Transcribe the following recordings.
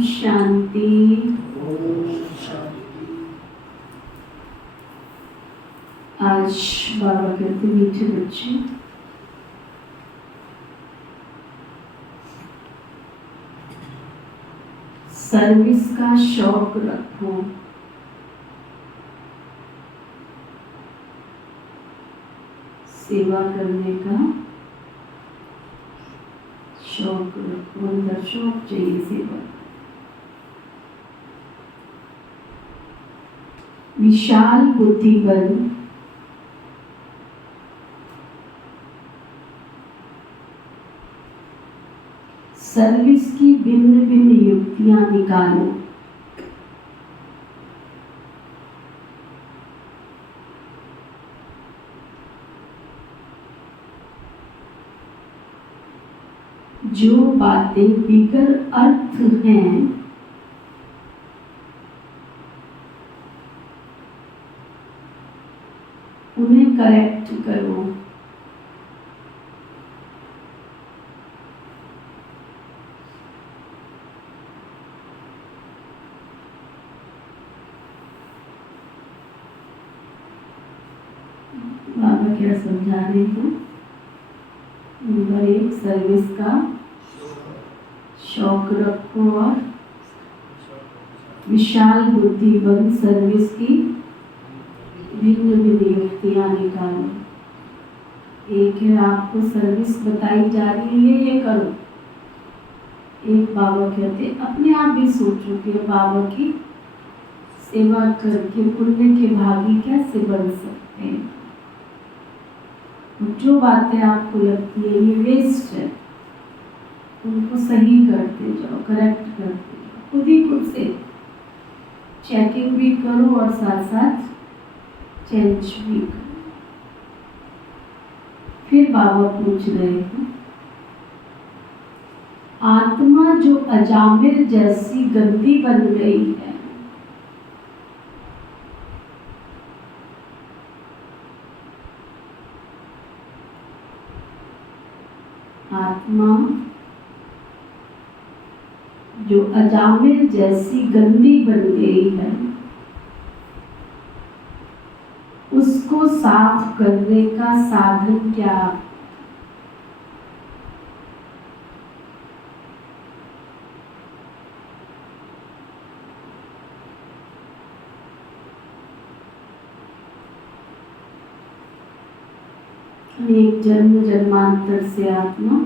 शांति। आज बाबा कहते मीठे बच्चे, सर्विस का शौक रखो। सेवा करने का शौक रखो, अंदर शौक चाहिए सेवा। विशाल बुद्धि बल, सर्विस की भिन्न भिन्न युक्तियां निकालो। जो बातें बिगर अर्थ हैं उन्हें करेक्ट करो। बाबा क्या समझा रहे हैं? नंबर 1, सर्विस का शौक रखो और विशाल बुद्धि बल, सर्विस की भिन्न भिन्न युक्तियां निकालो। एक है आपको सर्विस बताई जा रही है, ये करो। एक बाबा कहते अपने आप भी सोचो कि बाबा की सेवा करके पुण्य के भागी कैसे बन सकते हैं। जो बातें आपको लगती है ये वेस्ट है, उनको सही करते जाओ, करेक्ट करते जाओ। खुद ही खुद से चेकिंग भी करो और साथ साथ चेंज भी करो। फिर बाबा पूछ रहे हैं, आत्मा जो अजामिल जैसी गंदी बन गई है, आत्मा जो अजामिल जैसी गंदी बन गई है, उसको साफ करने का साधन क्या? एक जन्म जन्मांतर से आत्मा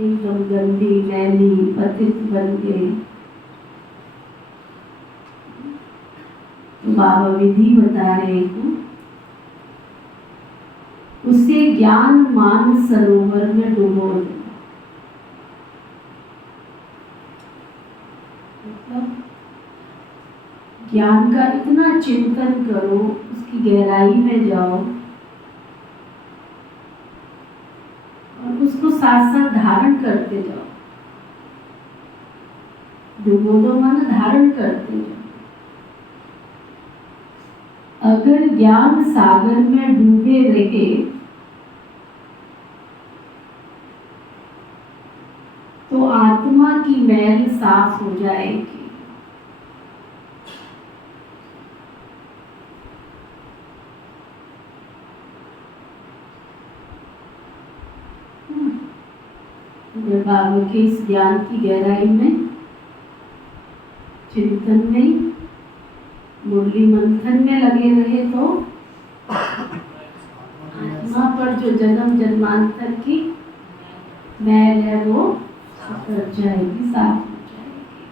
एकदम गंदी मैली पतित बन गए। तो बाबा विधि बता रहे हैं, उसे ज्ञान मान सरोवर में डुबो दो। मतलब ज्ञान का इतना चिंतन करो, उसकी गहराई में जाओ और उसको साथ साथ धारण करते जाओ। डुबो दो माना धारण करते जाओ। अगर ज्ञान सागर में डूबे रहे तो आत्मा की मैल साफ हो जाएगी। बाबा के इस ज्ञान की गहराई में, चिंतन में, मुरली मंथन में लगे रहे तो आत्मा पर जो जन्म जन्मांतर की मैल है वो उतर जाएगी, साफ हो जाएगी।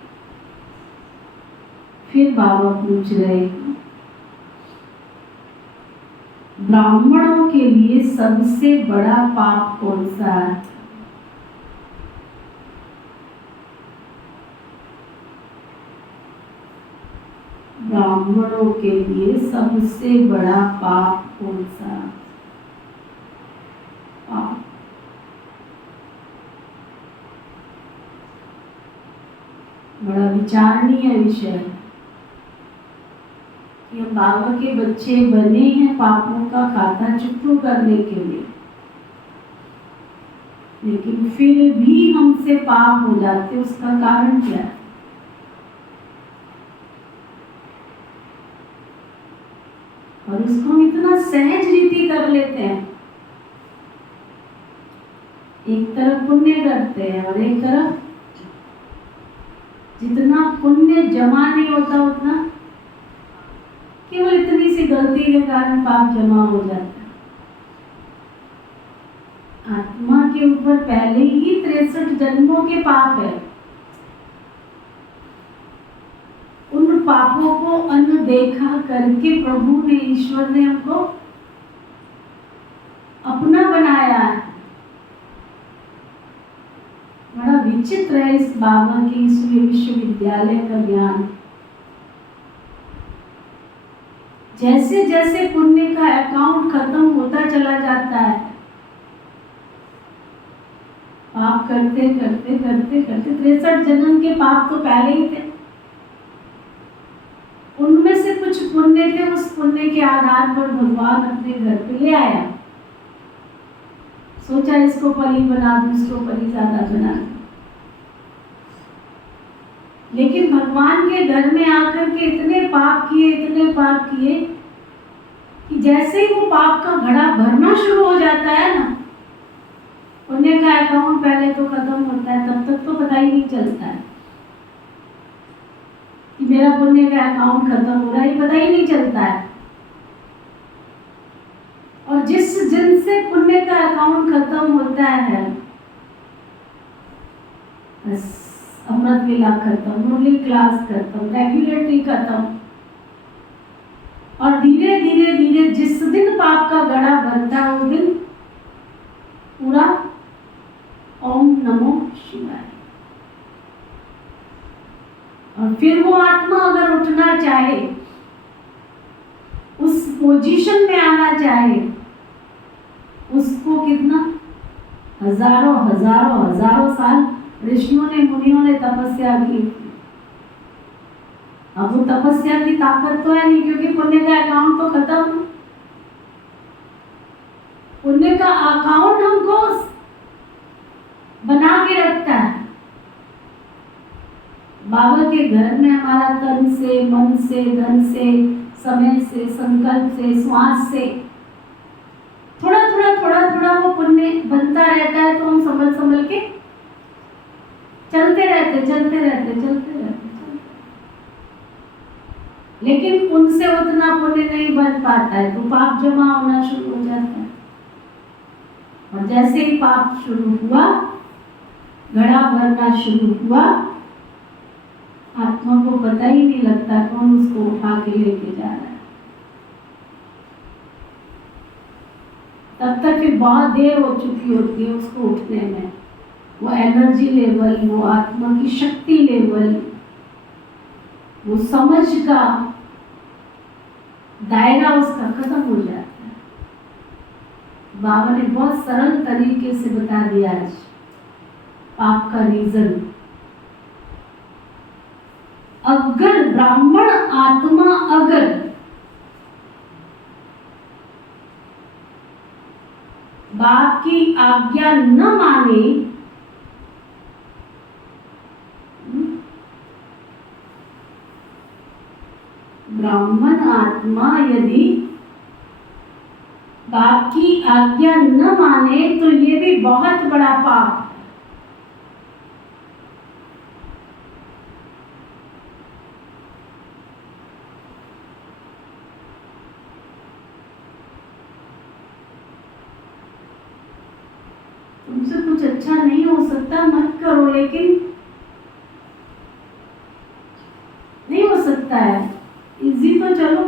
फिर बाबा पूछ रहे हैं, ब्राह्मणों के लिए सबसे बड़ा पाप कौन सा है? ब्राह्मणों के लिए सबसे बड़ा पाप कौन सा? पाप बड़ा विचारणीय विषय है कि हम बाबा के बच्चे बने हैं पापों का खाता चुकता करने के लिए, लेकिन फिर भी हमसे पाप हो जाते, उसका कारण क्या है? और उसको हम इतना सहज रीति कर लेते हैं। एक तरफ पुण्य करते हैं और एक तरफ जितना पुण्य जमा नहीं होता उतना केवल इतनी सी गलती के कारण पाप जमा हो जाता है। आत्मा के ऊपर पहले ही 63 जन्मों के पाप है। उन पापों को अनदेखा करके प्रभु ने, ईश्वर ने हमको अपना बनाया है। बड़ा विचित्र है इस बाबा के इस विश्वविद्यालय का ज्ञान। जैसे जैसे पुण्य का अकाउंट खत्म होता चला जाता है, पाप करते करते करते करते 63 जन्म के पाप तो पहले ही थे, उनमें से कुछ पुण्य थे, उस पुण्य के आधार पर भगवान अपने घर पे ले आया। सोचा इसको परी बना दूं, इसको परी ज्यादा बना दूं। लेकिन भगवान के घर में आकर के इतने पाप किए कि जैसे ही वो पाप का घड़ा भरना शुरू हो जाता है ना, पुण्य का अकाउंट पहले तो खत्म होता है, तब तक तो पता ही नहीं चलता है कि मेरा पुण्य का अकाउंट खत्म हो रहा है, पता ही नहीं चलता है। और जिस दिन से पुण्य का अकाउंट खत्म होता है, बस अमृत वेला खत्म, मुरली क्लास खत्म, रेगुलरिटी खत्म। और धीरे धीरे धीरे जिस दिन पाप का घड़ा भरता है उस दिन पूरा ओम नमो शिवाय। और फिर वो आत्मा अगर उठना चाहे, उस पोजीशन में आना चाहे, उसको कितना हजारों हजारों हजारों साल ऋषियों ने, मुनियों ने तपस्या की। अब वो तपस्या की ताकत तो है नहीं, क्योंकि पुण्य का अकाउंट तो खत्म। पुण्य का अकाउंट हमको बना के रखता है। बाबा के घर में हमारा तन से, मन से, धन से, समय से, संकल्प से, श्वास से थोड़ा थोड़ा थोड़ा थोड़ा वो पुण्य बनता रहता है। तो हम संभल संभल के चलते रहते। लेकिन उनसे उतना पुण्य नहीं बन पाता है, तो पाप जमा होना शुरू हो जाता है। और जैसे ही पाप शुरू हुआ, घड़ा भरना शुरू हुआ, आत्मा को पता ही नहीं लगता कौन उसको उठा के लेके जा रहा है। तब तक फिर बहुत देर हो चुकी होती है उसको उठने में। वो एनर्जी लेवल, वो आत्मा की शक्ति लेवल, वो समझ का दायरा उसका खत्म हो जाता है। बाबा ने बहुत सरल तरीके से बता दिया आज पाप का रीजन। अगर ब्राह्मण आत्मा अगर बाप की आज्ञा न माने, ब्राह्मण आत्मा यदि बाप की आज्ञा न माने, तो ये भी बहुत बड़ा पाप है। तुमसे कुछ अच्छा नहीं हो सकता, मत करो, लेकिन नहीं हो सकता है, इजी तो चलो।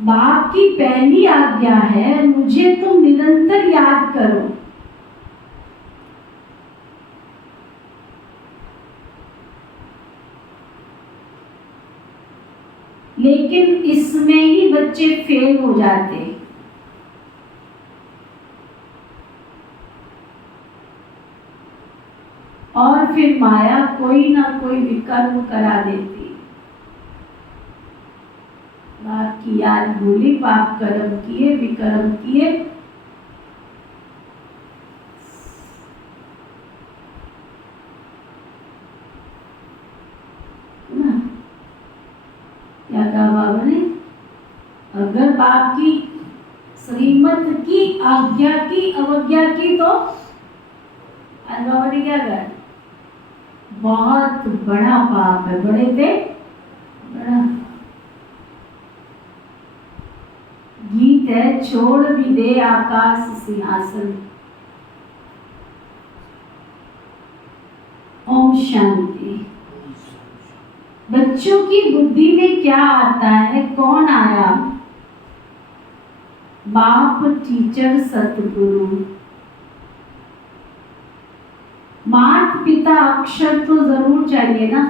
बाप की पहली आज्ञा है, मुझे तुम निरंतर याद करो। लेकिन इसमें ही बच्चे फेल हो जाते हैं। और फिर माया कोई ना कोई विकर्म करा देती। बाप की याद भूली, पाप कर्म किए, विकर्म किए। क्या कहा बाबा ने? अगर बाप की श्रीमत की आज्ञा की अवज्ञा की तो आज बाबा ने क्या कहा? बहुत बड़ा पाप है। बड़े थे बड़ा। गीत है, छोड़ भी दे आकाश सिंहासन। ओम शांति। बच्चों की बुद्धि में क्या आता है? कौन आया? बाप, टीचर, सतगुरु। माता पिता अक्षर तो जरूर चाहिए ना।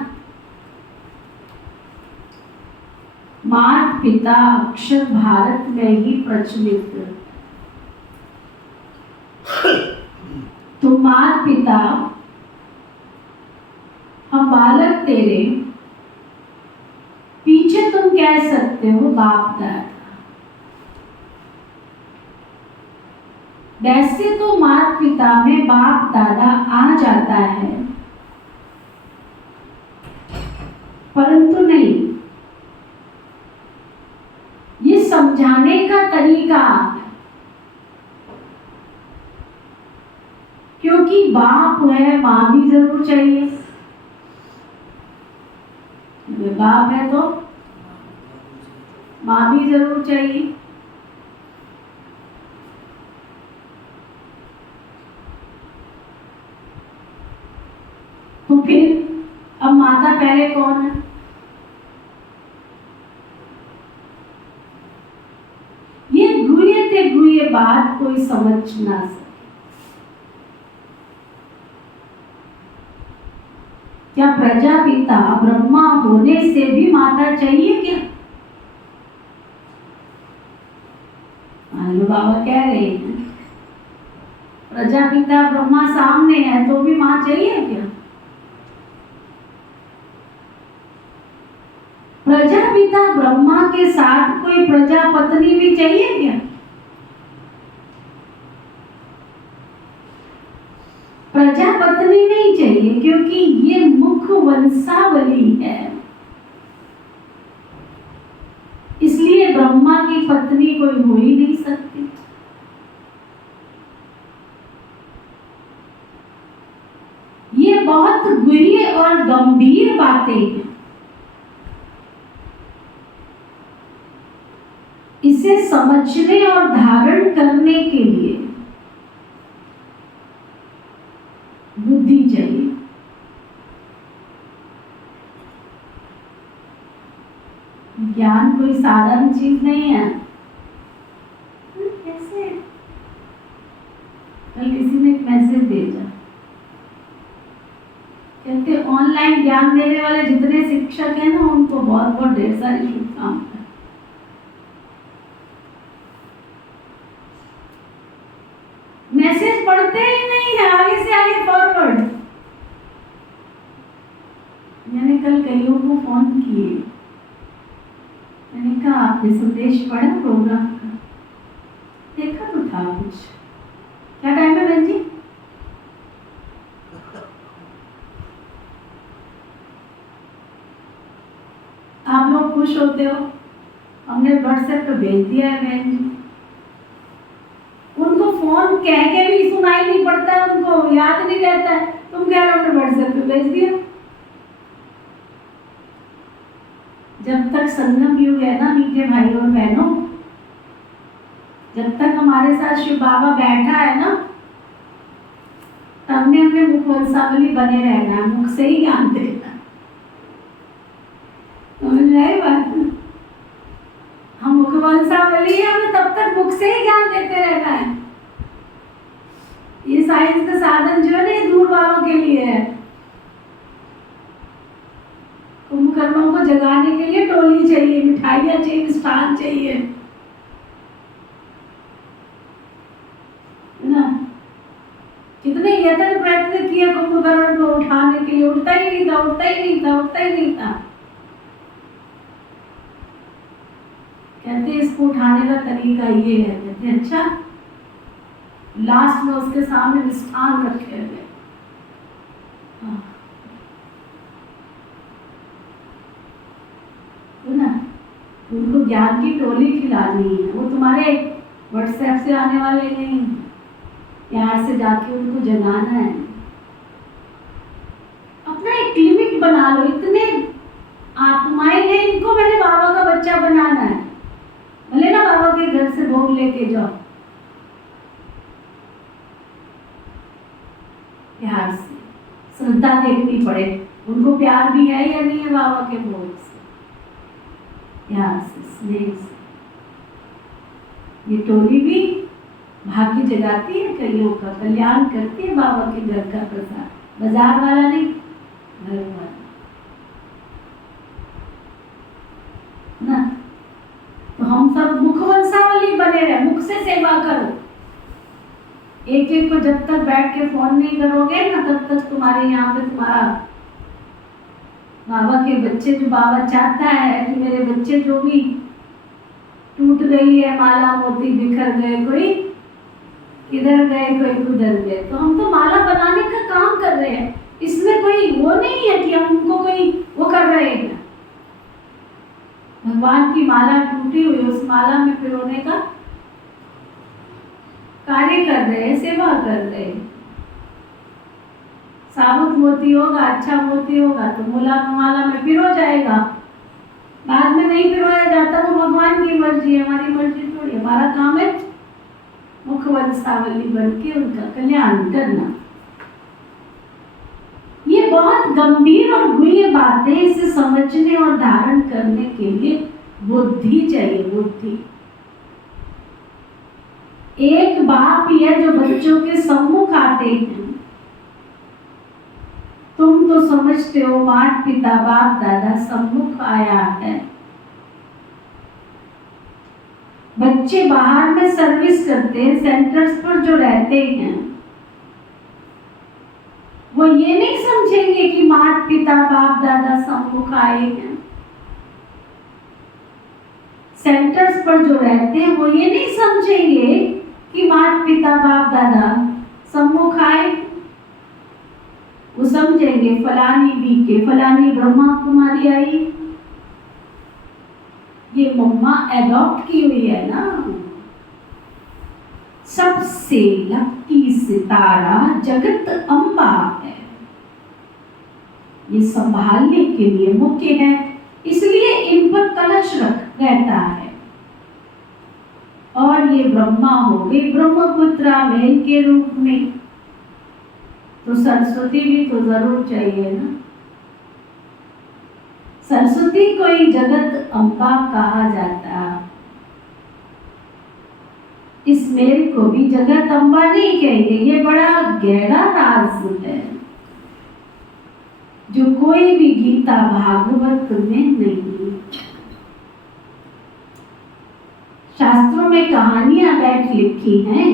माता पिता अक्षर भारत में ही प्रचलित। तो माता पिता, हम बालक तेरे, पीछे तुम कह सकते हो बाप दादा। वैसे तो माता पिता में बाप दादा आ जाता है, परंतु नहीं, ये समझाने का तरीका। क्योंकि बाप है, माँ भी जरूर चाहिए। बाप है तो माँ भी जरूर चाहिए। तो फिर अब माता पहले कौन है? ये गुह्य ते गुह्य बात कोई समझ ना सके। क्या प्रजापिता ब्रह्मा होने से भी माता चाहिए क्या? बाबा कह रहे हैं प्रजापिता ब्रह्मा सामने है तो भी माँ चाहिए क्या? प्रजापिता ब्रह्मा के साथ कोई प्रजापत्नी भी चाहिए क्या? प्रजापत्नी नहीं चाहिए, क्योंकि ये मुख वंशावली है। इसलिए ब्रह्मा की पत्नी कोई हो ही नहीं सकती। ये बहुत गुह्य और गंभीर बातें हैं। इसे समझने और धारण करने के लिए बुद्धि चाहिए। ज्ञान कोई साधारण चीज नहीं है। कैसे? कल किसी ने एक मैसेज भेजा, कहते ऑनलाइन ज्ञान देने वाले जितने शिक्षक हैं ना, उनको बहुत बहुत ढेर सारी शुभकामनाएं। मैसेज पढ़ते ही नहीं है, आगे से आगे फॉरवर्ड। मैंने कल कईयों को फोन किए, मैंने कहा आपने संदेश पढ़ा प्रोग्राम का? देखा तो था कुछ। क्या टाइम है बहन जी? आप लोग खुश होते हो, हमने व्हाट्सएप पे भेज दिया है बहन जी। उनको फोन कह के भी सुनाई नहीं पड़ता है, उनको याद नहीं रहता है। तुम कह रहे हो व्हाट्सएप पे भेज दिया। जब तक संगम युग है ना मीठे भाई और बहनों, जब तक हमारे साथ शिव बाबा बैठा है ना, तब ने अपने मुख वंशावली बने रहना है, मुख से ही ज्ञान देना। समझ रहे बात? हम मुख वंशावली है, हमें तब तक मुख से ही ज्ञान देते रहना है। ये साइंस का साधन जो है ना, ये दूर वालों के लिए है। कुंभकर्णों को जगाने के लिए टोली चाहिए, मिठाइयाँ चाहिए, मिष्ठान चाहिए, ना? कितने यत्न प्रयत्न किए कुंभकर्ण को उठाने के लिए, उठता ही नहीं था, उठता ही नहीं था, उठता ही नहीं था। कहते उसको उठाने का तरीका ये है, कहते हैं अच्छा, लास्ट में उसके सामने मिष्ठान रखे हुए, तो ना उनको ज्ञान की टोली खिलानी है। वो तुम्हारे व्हाट्सएप से आने वाले नहीं, प्यार से जाके उनको जगाना है। अपना एक लिमिट बना लो, इतने आत्माएं हैं, इनको मैंने बाबा का बच्चा बनाना है। भले ना बाबा के घर से भोग लेके जाओ, प्यार से, श्रद्धा देखनी पड़े उनको प्यार भी है या नहीं है बाबा के भोग से, प्यार से, स्नेह से। ये टोली भी भाग्य जगाती है, कईयों का कल्याण करती है। बाबा के घर का प्रसाद, बाजार वाला नहीं, घर वाला ना। तो हम सब मुखवंशावली बने रहे, मुख से सेवा करो। एक एक को जब तक बैठ के फोन नहीं करोगे ना, तब तक तुम्हारे यहाँ पे तुम्हारा बाबा के बच्चे, जो बाबा चाहता है कि मेरे बच्चे जो भी टूट गई है माला मोती, बिखर गए, कोई किधर गए, कोई उधर गए, तो हम तो माला बनाने का काम कर रहे हैं। इसमें कोई वो नहीं है कि हम उनको कोई वो कर रहे हैं। भगवान की माला टूटी हुई, उस माला में पिरोने का कार्य कर रहे हैं, सेवा कर रहे हैं। साबुत मोती होगा, अच्छा मोती होगा तो माला में पिरो जाएगा। बाद में नहीं पिरोया जाता, वो भगवान की मर्जी है, हमारी मर्जी थोड़ी। हमारा काम है मुखवंशावली बन के उनका कल्याण करना। ये बहुत गंभीर और गुह्य बातें, इसे समझने और धारण करने के लिए बुद्धि चाहिए, बुद्धि। एक बाप यह जो बच्चों के सम्मुख आते हैं, तुम तो समझते हो माता पिता बाप दादा सम्मुख आया है। बच्चे बाहर में सर्विस करते हैं, सेंटर्स पर जो रहते हैं, वो ये नहीं समझेंगे कि माता पिता बाप दादा सम्मुख आए हैं। सेंटर्स पर जो रहते हैं वो ये नहीं समझेंगे कि माता पिता बाप दादा सम्मुख आए। वो समझेंगे फलानी बीके, फलानी ब्रह्मा कुमारी आई, ये मम्मा एडॉप्ट की हुई है ना। सबसे लकी सितारा जगत अम्बा है, ये संभालने के लिए मुख्य है, इसलिए इन पर कलश रहता है। और ये ब्रह्मा हो गई ब्रह्मपुत्रा मेल के रूप में, तो सरस्वती भी तो जरूर चाहिए ना। सरस्वती को ही जगत अम्बा कहा जाता, इस मेल को भी जगत अम्बा नहीं कहेंगे। ये बड़ा गहरा राज है जो कोई भी गीता भागवत में नहीं। शास्त्रों में कहानियां बैठ लिखी हैं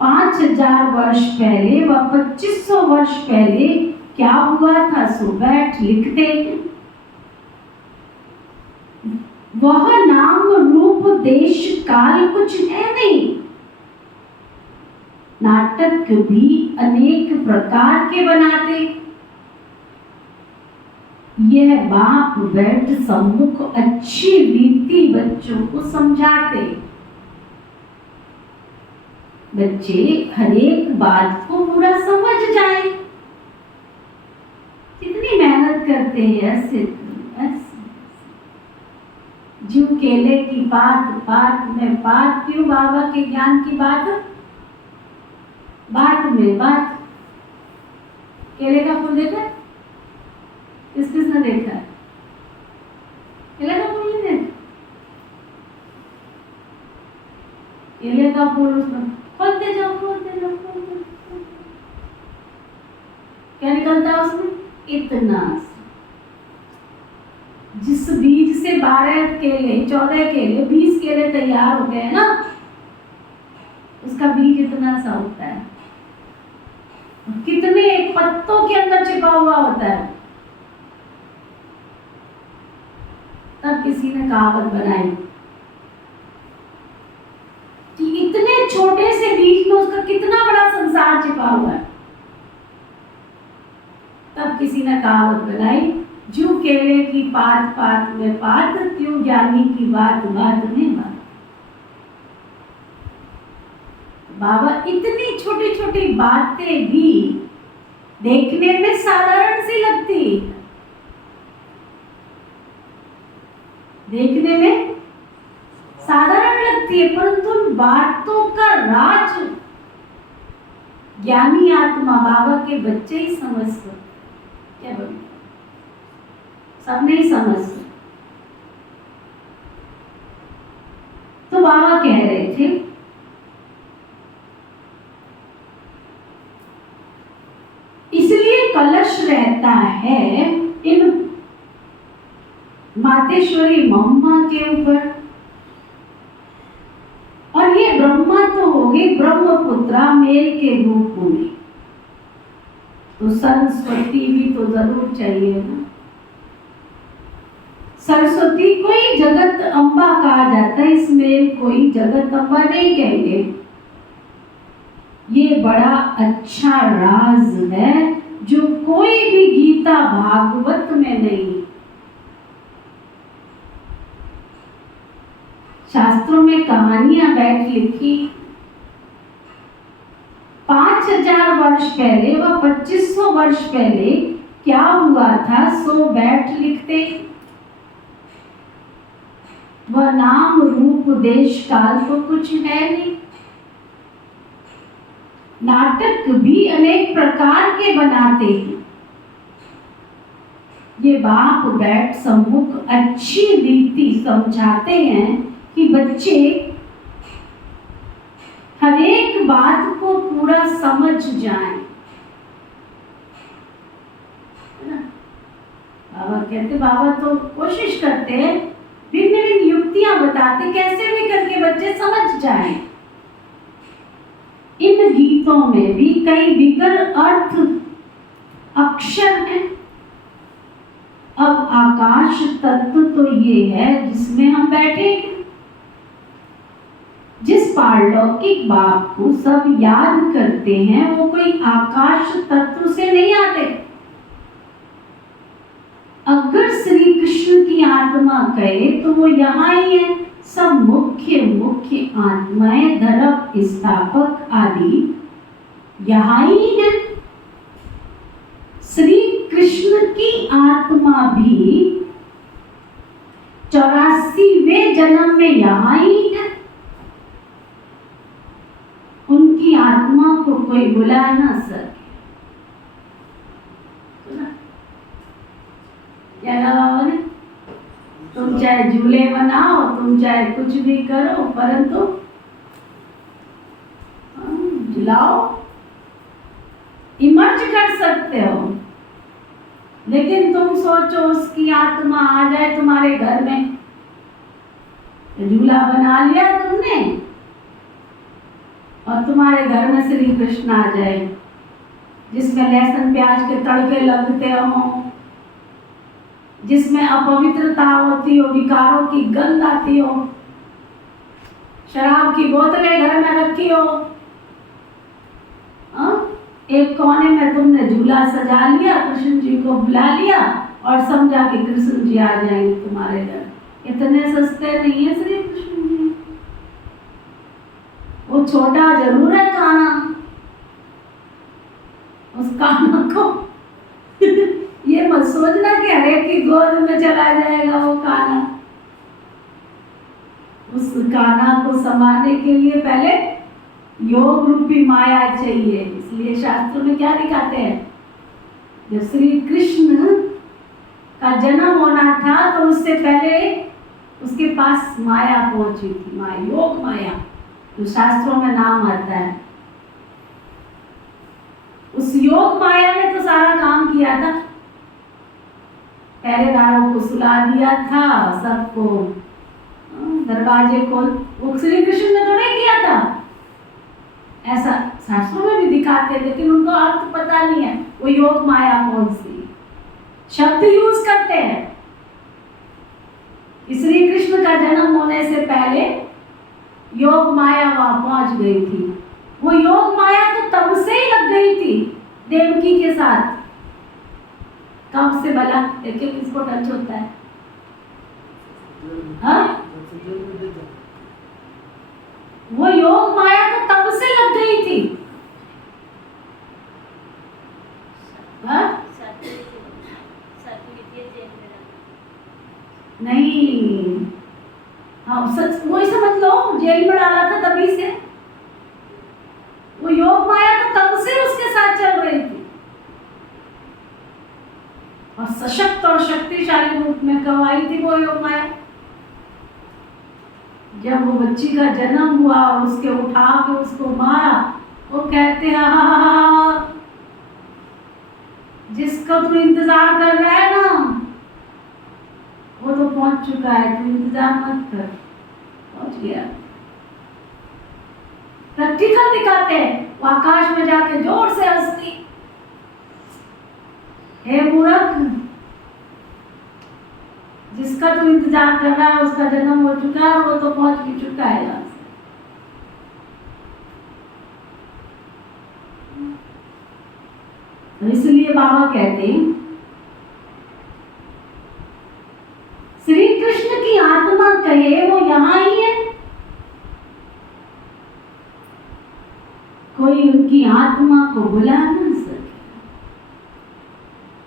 5000 वर्ष पहले व 2500 वर्ष पहले क्या हुआ था, सो बैठ लिखते हैं। वह नाम रूप देश काल कुछ है नहीं, नाटक भी अनेक प्रकार के बनाते। यह बाप बैठ सम्मुख अच्छी रीति बच्चों को समझाते। बच्चे हर एक बात को पूरा समझ जाए। कितनी मेहनत करते हैं ऐसे जो केले की बात में बात क्यों, बाबा के ज्ञान की बात में बात। केले का फूल देखा, किस किसने देखा? केले का फूल नहीं देखा? केले का फूल उसमें खोलते जाओ, खोलते जाओ, खोलते जाओ, क्या निकलता है उसमें? इतना। जिस बीज से 12 केले, 14 केले, 20 केले तैयार होते हैं ना, उसका बीज इतना सा होता है। कितने पत्तों के अंदर छिपा हुआ होता है। तब किसी ने कहावत बनाई, छिपा हुआ है। तब किसी ने कहावत बनाई, जू केले की पात पात में पात, त्यों ज्ञानी की बात बात में बात। बाबा इतनी छोटी छोटी बातें भी देखने में साधारण सी लगती, देखने में साधारण लगती है, परंतु उन बातों का राज ज्ञानी आत्मा बाबा के बच्चे ही समझ सकते। क्या बोलते, सब नहीं समझ सकते। तो बाबा कह रहे थे, इसलिए कलश रहता है इन मातेश्वरी मम्मा के ऊपर, और ये ब्रह्मा तो हो गई ब्रह्मपुत्रा मेल के रूप में, तो सरस्वती भी तो जरूर चाहिए ना। सरस्वती को ही जगत अम्बा कहा जाता है, इसमें कोई जगत अम्बा नहीं कहेंगे। ये बड़ा अच्छा राज है जो कोई भी गीता भागवत में नहीं। शास्त्रों में कहानियां बैठ लिखी 5000 वर्ष पहले व 2500 वर्ष पहले क्या हुआ था, सो बैठ लिखते। वह नाम रूप देश काल तो कुछ है नहीं। नाटक भी अनेक प्रकार के बनाते हैं। ये बाप बैठ सम्मुख अच्छी रीति समझाते हैं कि बच्चे हर एक बात को पूरा समझ जाएं। बाबा कहते, बाबा तो कोशिश करते हैं, भिन्न भिन्न युक्तियां बताते, कैसे भी करके बच्चे समझ जाएं। इन गीतों में भी कई विगर अर्थ अक्षर हैं। अब आकाश तत्व तो ये है जिसमें हम बैठे, जिस पारलौकिक बाप को सब याद करते हैं, वो कोई आकाश तत्व से नहीं आते। अगर श्री कृष्ण की आत्मा कहे तो वो यहाँ ही है। सब मुख्य मुख्य आत्माएं, धर्म स्थापक आदि यहाँ ही है। श्री कृष्ण की आत्मा भी 84वें जन्म में यहाँ ही है। उनकी आत्मा को कोई बुला ना सके। क्या बाबा ने, तुम चाहे झूले बनाओ, तुम चाहे कुछ भी करो, परंतु झुलाओ, इमर्ज कर सकते हो, लेकिन तुम सोचो उसकी आत्मा आ जाए तुम्हारे घर में, झूला बना लिया तुमने और तुम्हारे घर में श्री कृष्ण आ जाए, जिसमें लहसुन प्याज के तड़के लगते हो, जिसमें अपवित्रता होती हो, विकारों की गंध आती हो, शराब की बोतलें घर में रखी हो, एक कोने में तुमने झूला सजा लिया, कृष्ण जी को बुला लिया और समझा कि कृष्ण जी आ जाएंगे तुम्हारे घर। इतने सस्ते नहीं है श्री कृष्ण जी। वो छोटा जरूर है काना, उस काना को ये मत सोचना कि हर एक की गोद में चला जाएगा वो काना। उस काना को संभालने के लिए पहले योग रूपी माया चाहिए। इसलिए शास्त्रों में क्या दिखाते हैं, जब श्री कृष्ण का जन्म होना था तो उससे पहले उसके पास माया पहुंची थी, माया, योग माया, जो शास्त्रों में नाम आता है। उस योग माया ने तो सारा काम किया था, पहरेदारों को सुला दिया था, सबको दरवाजे खोल, वो श्री कृष्ण ने तो नहीं किया था, ऐसा शास्त्रों में भी दिखाते, लेकिन उनको अर्थ पता नहीं है वो योग माया कौन सी शब्द यूज करते हैं। श्री कृष्ण का जन्म होने से पहले योग माया वहां पहुंच गई थी। वो योग माया तो तब से ही लग गई थी देवकी के साथ। कब से भला? देखिए किसको टच होता है? हाँ? वो योग माया तो तब से लग गई थी। हाँ? नहीं, हाँ सच वही समझ लो, जेल में डाला था तभी से। वो योग माया तो तब से उसके साथ चल रही थी और सशक्त और शक्तिशाली रूप में कब आई थी वो योग माया? जब वो बच्ची का जन्म हुआ और उसके उठा के उसको मारा, वो कहते हैं हाँ, जिसका तू इंतजार कर रहा है ना वो तो पहुंच चुका है, तू इंतजार मत कर, पहुंच गया। प्रैक्टिकल दिखाते हैं, वो आकाश में जाके जोर से हंसती, हे मूर्ख, जिसका तू इंतजार कर रहा है उसका जन्म हो चुका है, वो तो पहुंच भी चुका है यहाँ से। तो इसलिए बाबा कहते हैं श्री कृष्ण की आत्मा कहे वो यहाँ ही है, कोई उनकी आत्मा को बुला न सके।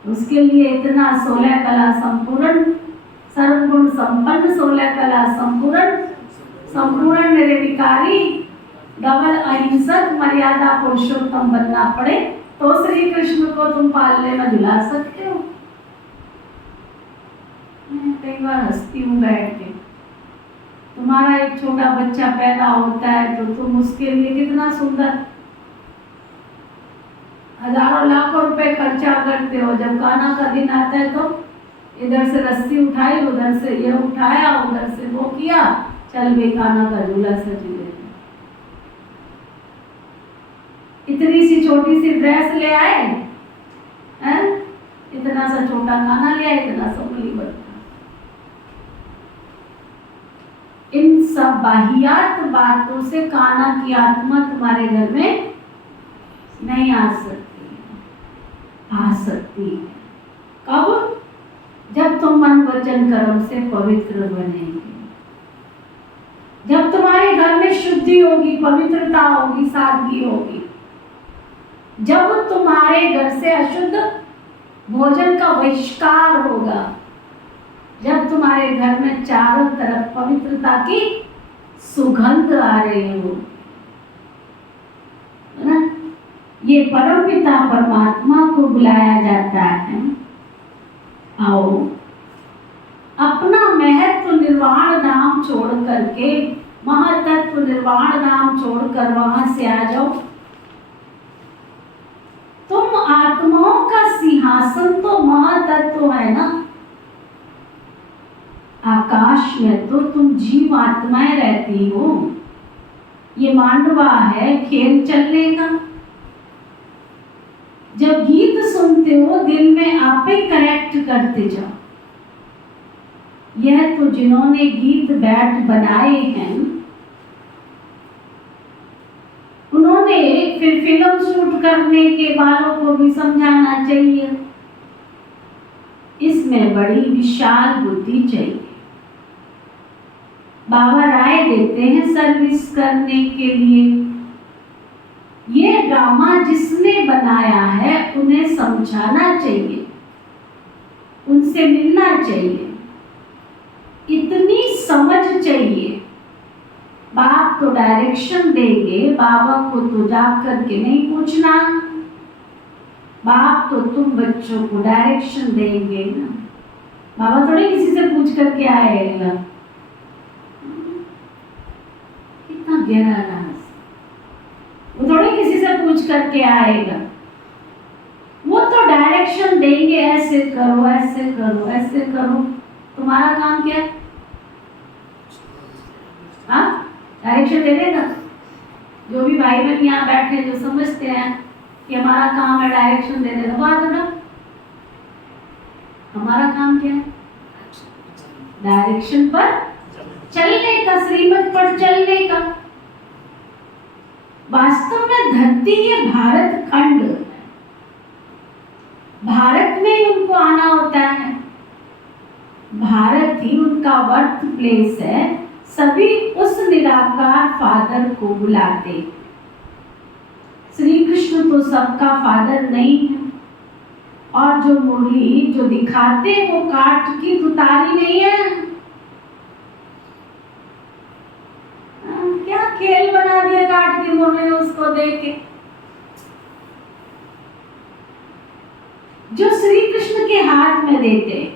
उसके लिए इतना 16 कला संपूर्ण, सर्वगुण संपन्न, 16 कला संपूर्ण, संपूर्ण निर्विकारी, डबल अहिंसक, मर्यादा पुरुषोत्तम बनना पड़े तो श्री कृष्ण को तुम पालने में झुला सकते हो। मैं कई बार हंसती हूँ बैठ के, तुम्हारा एक छोटा बच्चा पैदा होता है तो तुम उसके लिए कितना सुंदर हजारों लाखों रुपए खर्चा करते हो। जब कान्हा का दिन आता है तो इधर से रस्सी उठाई, उधर से ये उठाया, उधर से वो किया, चल बे कान्हा का झूला सज ले। इतनी सी छोटी सी ड्रेस ले आए हैं, इतना सा छोटा कान्हा ले आए, इतना सा उंगली बढ़ता। इन सब बाहियात बातों से कान्हा की आत्मा तुम्हारे घर में नहीं आ सकती, आ सकती है। कब? जब तुम मन वचन कर्म से पवित्र बनेंगे, जब तुम्हारे घर में शुद्धि होगी, पवित्रता होगी, सादगी होगी, जब तुम्हारे घर से अशुद्ध भोजन का बहिष्कार होगा, जब तुम्हारे घर में चारों तरफ पवित्रता की सुगंध आ रही हो, है ना? ये परमपिता परमात्मा को बुलाया जाता है। आओ अपना महत्व निर्वाण नाम छोड़ करके, महातत्व निर्वाण नाम छोड़कर वहां से आ जाओ। तुम आत्माओं का सिंहासन तो महातत्व है ना, आकाश में तो तुम जीव आत्माएं रहती हो। ये मांडवा है खेल चलने का। जब गीत सुनते हो दिल में आपे कनेक्ट करते जाओ। यह तो जिन्होंने गीत बैठ बनाए हैं उन्होंने फिर फिल्म शूट करने के वालों को भी समझाना चाहिए, इसमें बड़ी विशाल बुद्धि चाहिए। बाबा राय देते हैं सर्विस करने के लिए, ये ड्रामा जिसने बनाया है उन्हें समझाना चाहिए, उनसे मिलना चाहिए, इतनी समझ चाहिए। बाप तो डायरेक्शन देंगे, बाबा को तो जा करके नहीं पूछना, बाप तो तुम बच्चों को डायरेक्शन देंगे ना, बाबा थोड़ी किसी से पूछ करके आएगा। कितना गहरा राज, वो थोड़ी किसी से पूछ करके आएगा, वो तो डायरेक्शन देंगे, ऐसे करो, ऐसे करो, ऐसे करो। तुम्हारा काम क्या है? हाँ, डायरेक्शन दे देगा। जो भी भाई बहन यहाँ बैठे जो समझते हैं कि हमारा काम है डायरेक्शन दे देगा, बात है ना। हमारा काम क्या है? डायरेक्शन पर चलने का, श्रीमत पर चलने का। वास्तव में धरती ये भारत खंड है, भारत में ही उनको आना होता है, भारत ही उनका बर्थ प्लेस है। सभी उस निराकार फादर को बुलाते। श्री कृष्ण तो सबका फादर नहीं है, और जो मुरली जो दिखाते वो काट की तुतारी नहीं है। क्या खेल बना दिया काट की मुरली उसको देके। जो श्री कृष्ण के हाथ में देते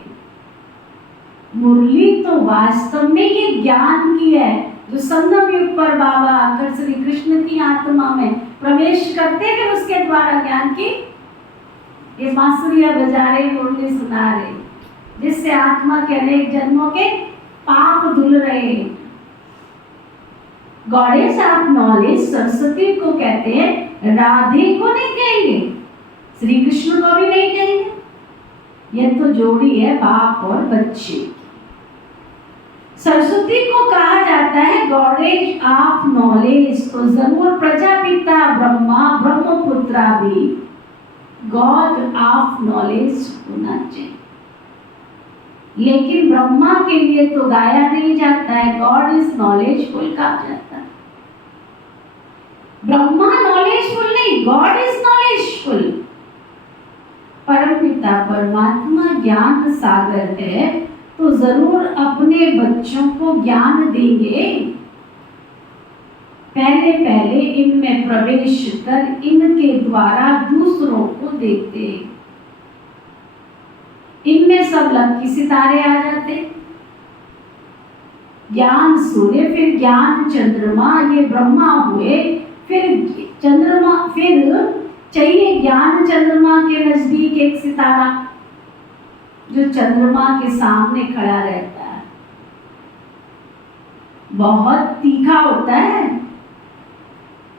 मुरली तो वास्तव में ये ज्ञान की है, जो संगम युग पर बाबा आकर श्री कृष्ण की आत्मा में प्रवेश करते थे, उसके द्वारा ज्ञान की ये बांसुरिया बजा रहे, मुरली सुना रहे, जिससे आत्मा के अनेक जन्मों के पाप धुल रहे। गॉडेस ऑफ नॉलेज सरस्वती को कहते हैं, राधे को नहीं कहेंगे, श्री कृष्ण को भी नहीं कहेंगे। यह तो जोड़ी है बाप और बच्चे। सरस्वती को कहा जाता है गॉडेस ऑफ नॉलेज, तो जरूर प्रजापिता ब्रह्मा ब्रह्मपुत्रा भी गॉड ऑफ नॉलेज होना चाहिए। लेकिन ब्रह्मा के लिए तो गाया नहीं जाता है, गॉड इज नॉलेजफुल कहा जाता है। ब्रह्मा नॉलेजफुल नहीं, गॉड इज नॉलेजफुल। परमपिता परमात्मा ज्ञान सागर है, तो जरूर अपने बच्चों को ज्ञान देंगे। पहले पहले इनमें प्रवेश कर इनके द्वारा दूसरों को देखते। इनमें सब लकी सितारे आ जाते, ज्ञान सूर्य, फिर ज्ञान चंद्रमा, ये ब्रह्मा हुए, फिर चंद्रमा, फिर चाहिए ज्ञान चंद्रमा के नजदीक एक सितारा जो चंद्रमा के सामने खड़ा रहता है, बहुत तीखा होता है।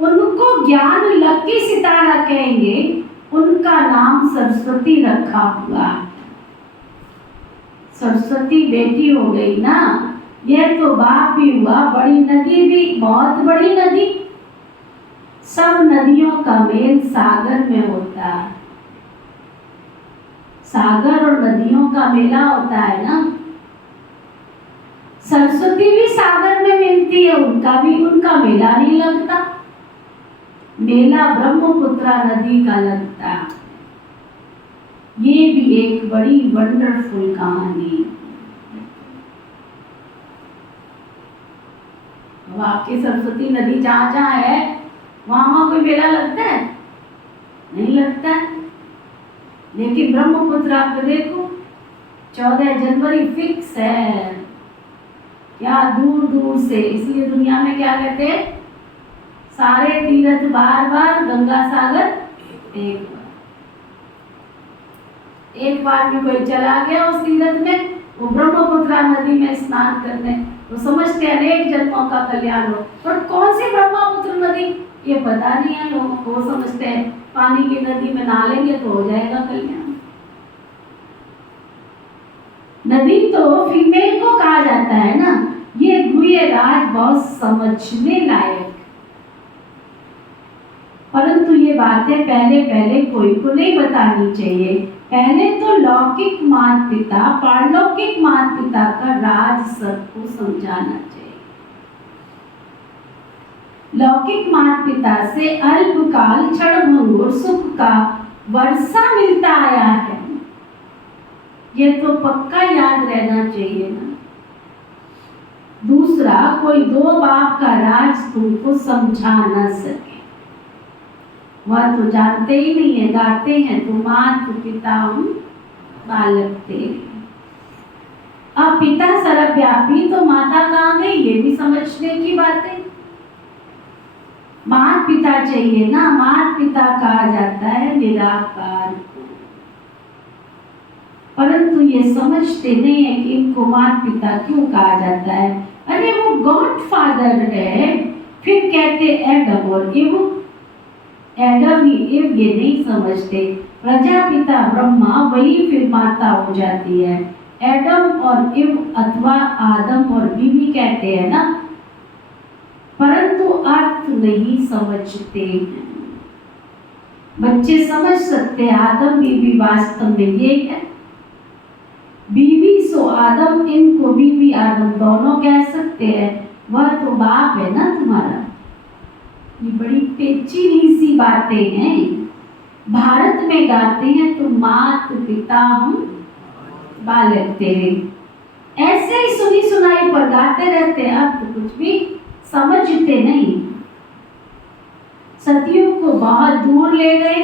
उनको ज्ञान लकी सितारा कहेंगे, उनका नाम सरस्वती रखा हुआ। सरस्वती बेटी हो गई ना, यह तो बाप भी हुआ, बड़ी नदी भी, बहुत बड़ी नदी। सब नदियों का मेल सागर में होता है, सागर और नदियों का मेला होता है ना। सरस्वती भी सागर में मिलती है, उनका मेला नहीं लगता, मेला ब्रह्मपुत्रा नदी का लगता। ये भी एक बड़ी वंडरफुल कहानी। अब आपकी सरस्वती नदी जहाँ जहाँ है वहाँ कोई मेला लगता है? नहीं लगता है। लेकिन ब्रह्मपुत्र आप देखो 14 जनवरी फिक्स है, क्या दूर दूर से। इसलिए दुनिया में क्या कहते हैं, सारे तीर्थ बार बार, गंगा सागर एक बार भी कोई चला गया उस तीर्थ में, वो ब्रह्मपुत्रा नदी में स्नान करने, तो समझते अनेक जन्मों का कल्याण हो। पर कौन सी ब्रह्मपुत्र नदी ये पता नहीं है लोगों को। समझते हैं पानी की नदी में नहा लेंगे तो हो जाएगा कल्याण। नदी तो फीमेल को कहा जाता है ना। ये गुह्य राज बहुत समझने लायक, परंतु ये बातें पहले पहले कोई को नहीं बतानी चाहिए। पहले तो लौकिक माता पिता, पारलौकिक माता पिता का राज सबको समझाना चाहिए। लौकिक माता पिता से अल्पकाल क्षणभंगुर सुख का वर्षा मिलता आया है, ये तो पक्का याद रहना चाहिए ना। दूसरा, कोई दो बाप का राज तुमको समझा न सके, वह तो जानते ही नहीं है। गाते हैं तो मात पिता बालक तेरे। अब पिता सर्वव्यापी तो माता कहाँ गई, ये भी समझने की बात है। मात पिता चाहिए ना, मात पिता कहा जाता है निराकार को, परंतु ये समझते नहीं है कि इनको मात पिता क्यों कहा जाता है। अरे वो गॉड फादर है, फिर कहते एडम और इव, एडम ही इव, ये नहीं समझते। प्रजापिता ब्रह्मा, वही फिर माता हो जाती है। एडम और इव अथवा आदम और बीवी कहते हैं ना। परंतु अर्थ नहीं समझते हैं। बच्चे समझ सकते आदम बीवी वास्तव में ये है, बीवी सो आदम, इनको बीवी आदम दोनों कह सकते हैं, वह तो बाप है ना तुम्हारा। ये बड़ी पेचीदी सी बातें हैं। भारत में गाते हैं तो मात पिता हम बालक तेरे, ऐसे ही सुनी सुनाई पर गाते रहते हैं, अब तो कुछ भी समझते नहीं। सतयुग को बहुत दूर ले गए,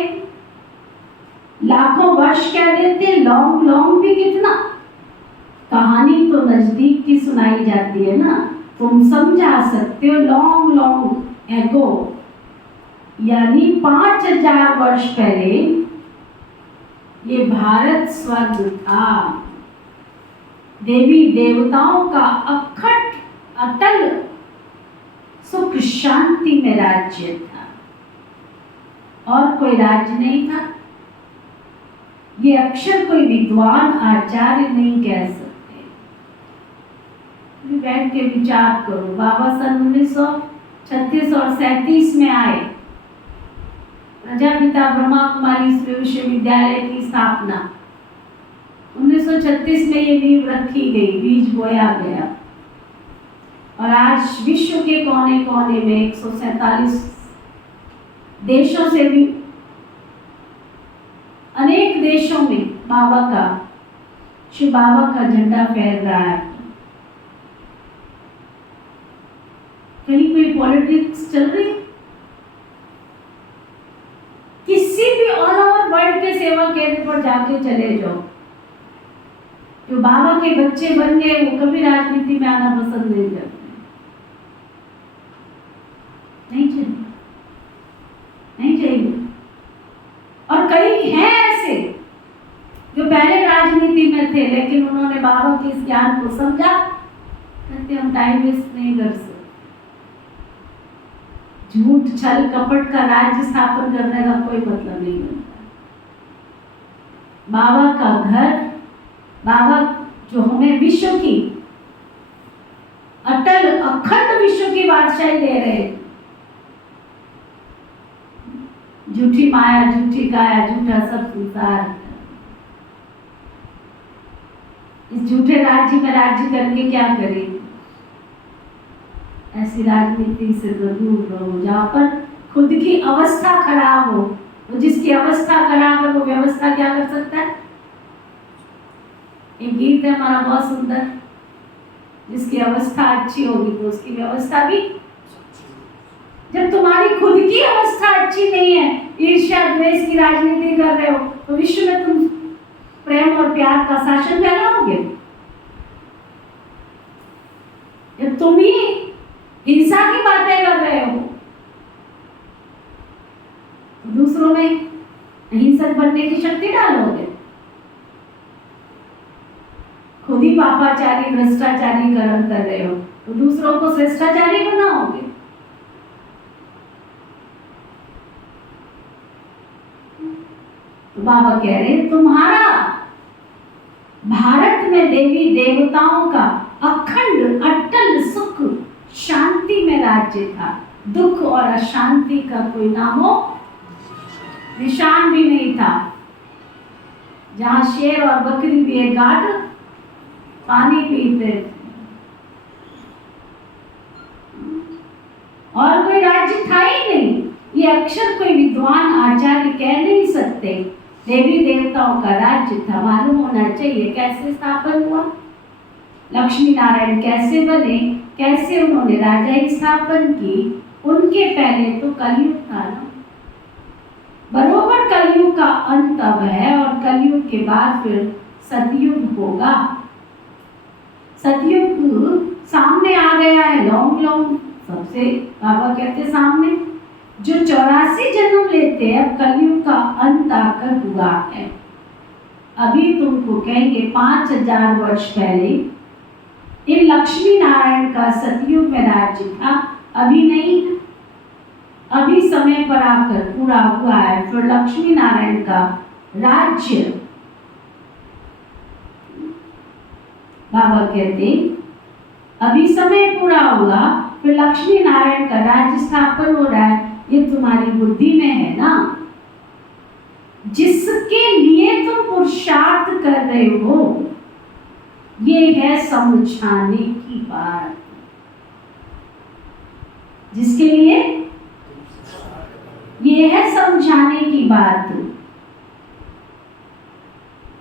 लाखों वर्ष कह देते, लॉन्ग लॉन्ग भी कितना, कहानी तो नजदीक की सुनाई जाती है ना, तुम समझा सकते हो। लॉन्ग लॉन्ग एगो, यानी 5000 वर्ष पहले ये भारत स्वर्ग था। देवी देवताओं का अखंड अटल सुख शांति में राज्य था, और कोई राज्य नहीं था। ये अक्षर कोई विद्वान आचार्य नहीं कह सकते। बैठ के विचार करो। बाबा सन 1936 और 37 में आए, प्रजापिता ब्रह्मा कुमारी विश्वविद्यालय की स्थापना 1936 में ये नींव रखी गई, बीज बोया गया, और आज विश्व के कोने कोने में 147 देशों से भी, अनेक देशों में बाबा का, शिव बाबा का झंडा फहर रहा है। कहीं कोई पॉलिटिक्स चल रही, किसी भी ऑल ओवर वर्ल्ड के सेवा केंद्र पर जाके चले जाओ, जो बाबा के बच्चे बन गए वो कभी राजनीति में आना पसंद नहीं करते। नहीं चाहिए, नहीं चाहिए। और कई हैं ऐसे जो पहले राजनीति में थे, लेकिन उन्होंने बाबा के इस ज्ञान को समझा, कहते हम टाइम वेस्ट नहीं कर सकते। झूठ छल कपट का राज्य स्थापन करने का कोई मतलब नहीं बनता। बाबा का घर, बाबा जो हमें विश्व की अटल अखंड विश्व की बादशाही दे रहे हैं, झूठी माया, झूठी काया, झूठा सब संसार, इस झूठे राज्य में राज्य करके क्या करें? ऐसी राजनीति से दूर रहो जहाँ पर खुद की अवस्था खराब हो। तो जिसकी अवस्था खराब है वो व्यवस्था क्या कर सकता है? एक गीत है हमारा बहुत सुंदर, जिसकी अवस्था अच्छी होगी तो उसकी व्यवस्था भी। जब तुम्हारी खुद की अवस्था अच्छी नहीं है, ईर्ष्या द्वेष की राजनीति कर रहे हो, तो विश्व में तुम प्रेम और प्यार का शासन फैलाओगे? जब तुम ही हिंसा की बातें कर रहे हो, तो दूसरों में हिंसक बनने की शक्ति डालोगे। खुद ही पापाचारी भ्रष्टाचारी कर्म कर रहे हो, तो दूसरों को श्रेष्ठाचारी बनाओगे। तो बाबा कह रहे तुम्हारा भारत में देवी देवताओं का अखंड अटल सुख शांति में राज्य था, दुख और अशांति का कोई नामो निशान भी नहीं था। जहां शेर और बकरी भी एक गाढ़ पानी पीते और कोई राज्य था ही नहीं। ये अक्षर कोई विद्वान आचार्य कह नहीं सकते। देवी देवताओं का राज्य था, मालूम होना चाहिए कैसे स्थापन हुआ, लक्ष्मी नारायण कैसे बने, कैसे उन्होंने राजाई स्थापन की। उनके पहले तो कलयुग था ना, बरोबर कलयुग का अंत अब है, और कलयुग के बाद फिर सतयुग होगा। सतयुग सामने आ गया है, लॉन्ग लॉन्ग सबसे बाबा कहते सामने। जो 84 जन्म लेते हैं, अब कलयुग का अंत आकर हुआ है। अभी तुमको कहेंगे 5000 वर्ष पहले इन लक्ष्मी नारायण का सतयुग में राज्य था, अभी नहीं, अभी समय पर आकर पूरा हुआ है फिर लक्ष्मी नारायण का राज्य। बाबा कहते अभी समय पूरा हुआ फिर लक्ष्मी नारायण का राज्य स्थापन हो रहा है, ये तुम्हारी बुद्धि में है ना। जिसके लिए तुम पुरुषार्थ कर रहे हो, ये है समझाने की बात। जिसके लिए ये है समझाने की बात।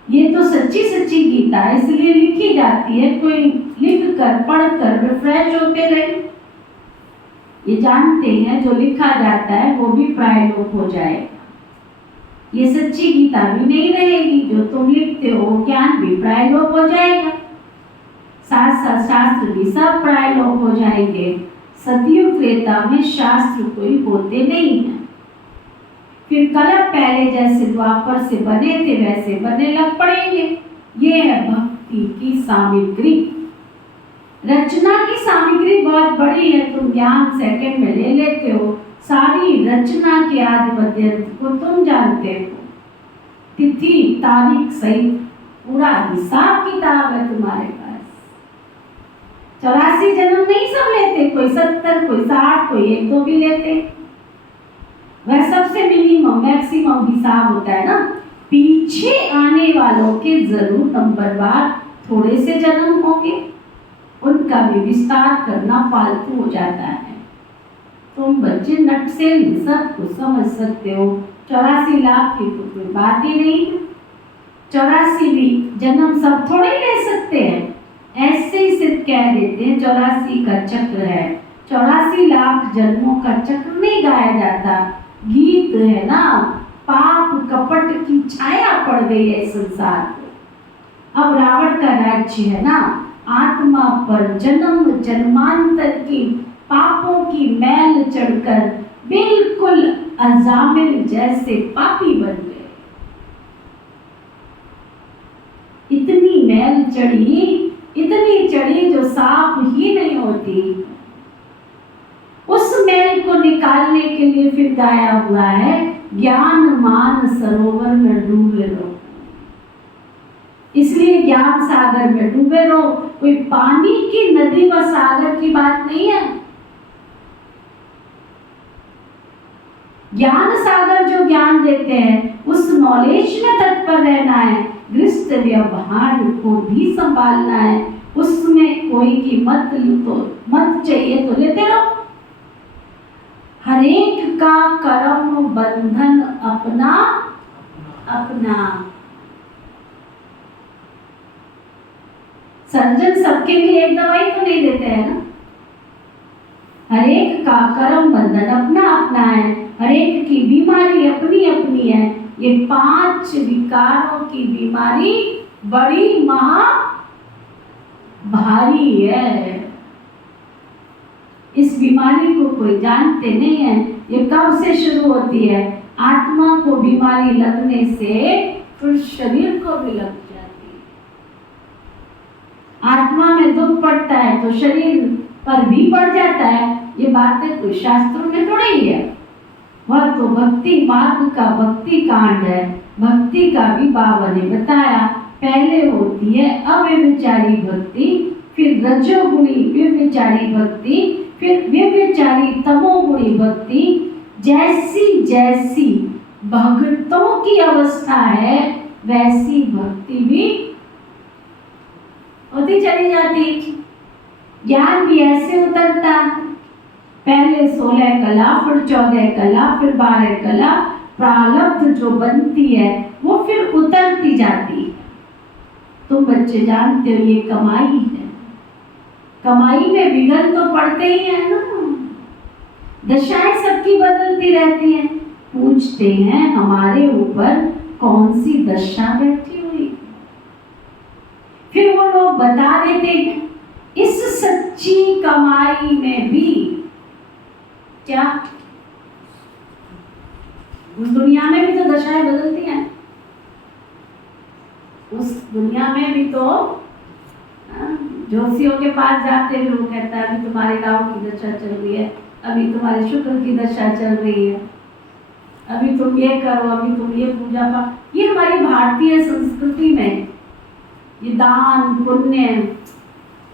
ये तो सच्ची सच्ची गीता है, इसलिए लिखी जाती है, कोई लिख कर पढ़ कर रिफ्रेश होते रहे। ये जानते हैं जो लिखा जाता है वो भी प्रायलोप हो जाएगा। ये सच्ची गीता भी नहीं रहेगी, जो तुम लिखते हो ज्ञान भी प्रायलोप हो जाएगा, साथ साथ शास्त्र भी सब प्रायलोप हो जाएंगे। सतयुग त्रेता में शास्त्र कोई होते नहीं है। फिर कलप पहले जैसे द्वापर से बने थे वैसे बनने लग पड़ेंगे। ये है भक्ति की सामग्री। रचना की सामग्री बहुत बड़ी है, तुम ज्ञान सेकंड में ले लेते हो, सारी रचना के आदि मध्यांत को तुम जानते हो, तिथि तारीख सहित पूरा हिसाब किताब है तुम्हारे पास। 84 जन्म नहीं सब लेते, कोई 70, कोई 60, कोई 1-2 भी लेते। वह सबसे मिनिमम मैक्सिमम हिसाब होता है ना। पीछे आने वालों के जरूर नंबरवार थोड़े से जन्म होंगे, उनका भी विस्तार करना फालतू हो जाता है। तुम बच्चे नट से सब कुछ समझ सकते हो। 84 लाख की तो कोई बात ही नहीं है। 84 भी जन्म सब थोड़े ले सकते हैं, ऐसे ही सिर्फ कह देते हैं 84 का चक्र है। 84 लाख जन्मों का चक्र नहीं गाया जाता, गीत है ना। पाप कपट की छाया पड़ गई है संसार को। अब रावण का राज्य है ना, आत्मा पर जन्म जन्मांतर की पापों की मैल चढ़कर बिल्कुल अजामिल जैसे पापी बन गए। इतनी मैल चढ़ी, इतनी चढ़ी जो साफ ही नहीं होती। उस मैल को निकालने के लिए फिर गाया हुआ है, ज्ञान मान सरोवर में डूबे रहो। इसलिए ज्ञान सागर में डूबे रहो। कोई पानी की नदी व सागर की बात नहीं है। ज्ञान सागर जो ज्ञान देते हैं उस नॉलेज में तत्पर रहना है। गृहस्थ व्यवहार को भी संभालना है, उसमें कोई की मत चाहिए तो लेते रहो। हरेक का कर्म बंधन अपना अपना। सर्जन सबके लिए एक दवाई तो नहीं देते हैं ना। हरेक का कर्म बंधन अपना अपना है, हरेक की बीमारी अपनी अपनी है। ये 5 विकारों की बीमारी बड़ी महा भारी है। इस बीमारी को कोई जानते नहीं है। ये कब से शुरू होती है? आत्मा को बीमारी लगने से फिर शरीर को भी लग जाती है। आत्मा में दुख पड़ता है तो शरीर पर भी पड़ जाता है। ये बातें कोई शास्त्रों में थोड़ी ही है, वह तो भक्ति मार्ग का भक्ति कांड है। भक्ति का भी बाबा ने बताया, पहले होती है अव्यभिचारी भक्ति, फिर रजोगुणी व्यभिचारी भक्ति, फिर व्यभिचारी तमोगुणी भक्ति। जैसी जैसी भक्तों की अवस्था है वैसी भक्ति भी होती चली जाती। ज्ञान भी ऐसे उतरता, पहले 16 कला, फिर 14 कला, फिर 12 कला। प्रारब्ध जो बनती है वो फिर उतरती जाती है। तुम बच्चे जानते हो ये कमाई है। कमाई में विघ्न तो पड़ते ही है ना। दशाएं सबकी बदलती रहती हैं। पूछते हैं हमारे ऊपर कौन सी दशा बैठी हुई। फिर वो लोग बता देते हैं इस सच्ची कमाई में भी क्या, उस दुनिया में भी तो दशाएं बदलती हैं। उस दुनिया में भी तो ज्योतिषियों के पास जाते हैं, वो कहता है अभी तुम्हारे राहु की दशा चल रही है, अभी तुम्हारे शुक्र की दशा चल रही है, अभी तुम ये करो, अभी तुम ये पूजा पाठ। ये हमारी भारतीय संस्कृति में ये दान पुण्य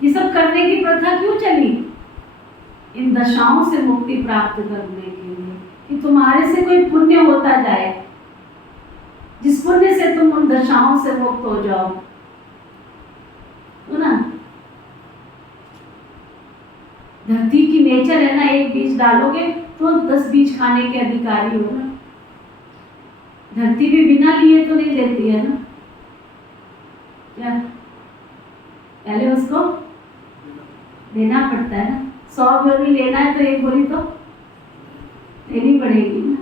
ये सब करने की प्रथा क्यों चली? इन दशाओं से मुक्ति प्राप्त करने के लिए, कि तुम्हारे से कोई पुण्य होता जाए, जिस पुण्य से तुम उन दशाओं से मुक्त हो जाओ। तो ना धरती की नेचर है ना, एक बीज डालोगे तो 10 बीज खाने के अधिकारी हो ना। धरती भी बिना लिए तो नहीं देती है ना, क्या पहले उसको देना पड़ता है ना। 100 बोरी लेना है तो 1 बोरी तो लेनी पड़ेगी ना।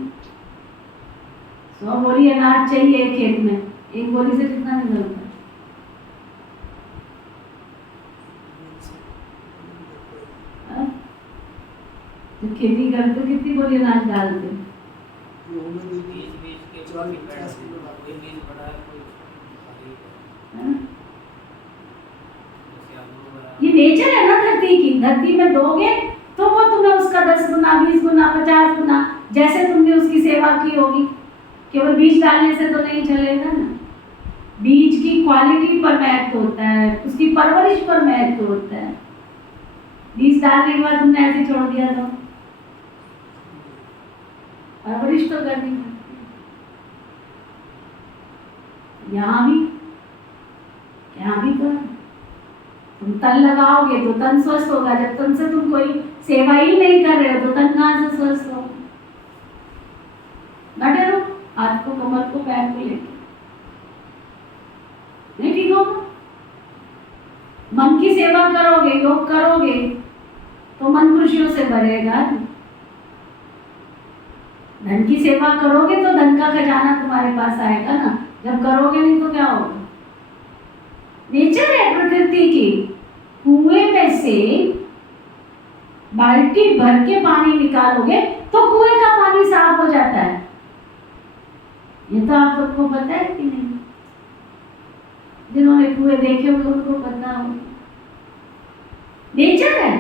100 बोरी अनाज चाहिए एक खेत में, 1 बोरी से कितना निकलता है? तो खेती करते तो कितनी बोरी अनाज डालते? ये नेचर है ना धरती की। धरती में दोगे तो वो तुम्हें उसका 10 गुना, 20 गुना, 50 गुना, जैसे तुमने उसकी सेवा की होगी। केवल बीज डालने से तो नहीं चलेगा ना। बीज की क्वालिटी पर महत्व होता है, उसकी परवरिश पर महत्व होता है। बीज डालने के बाद तुमने ऐसे छोड़ दिया तो परवरिश तो करनी पड़ती है। यहाँ भी तो तुम तन लगाओगे तो तन स्वस्थ होगा। जब तन से तुम कोई सेवा ही नहीं कर रहे हो तो तन कहाँ से स्वस्थ होगा? बैठे रहो, हाथ को, कमर को, पैर को लेके, नहीं ठीक होगा। मन की सेवा करोगे, योग करोगे तो मन खुशियों से भरेगा। धन की सेवा करोगे तो धन का खजाना तुम्हारे पास आएगा ना। जब करोगे नहीं तो क्या होगा? नेचर है प्रकृति की। कुएं में से बाल्टी भर के पानी निकालोगे तो कुएं का पानी साफ हो जाता है। ये तो आप सबको पता है कि नहीं? जिन्होंने कुएं देखे होंगे उनको पता हो। नेचर है।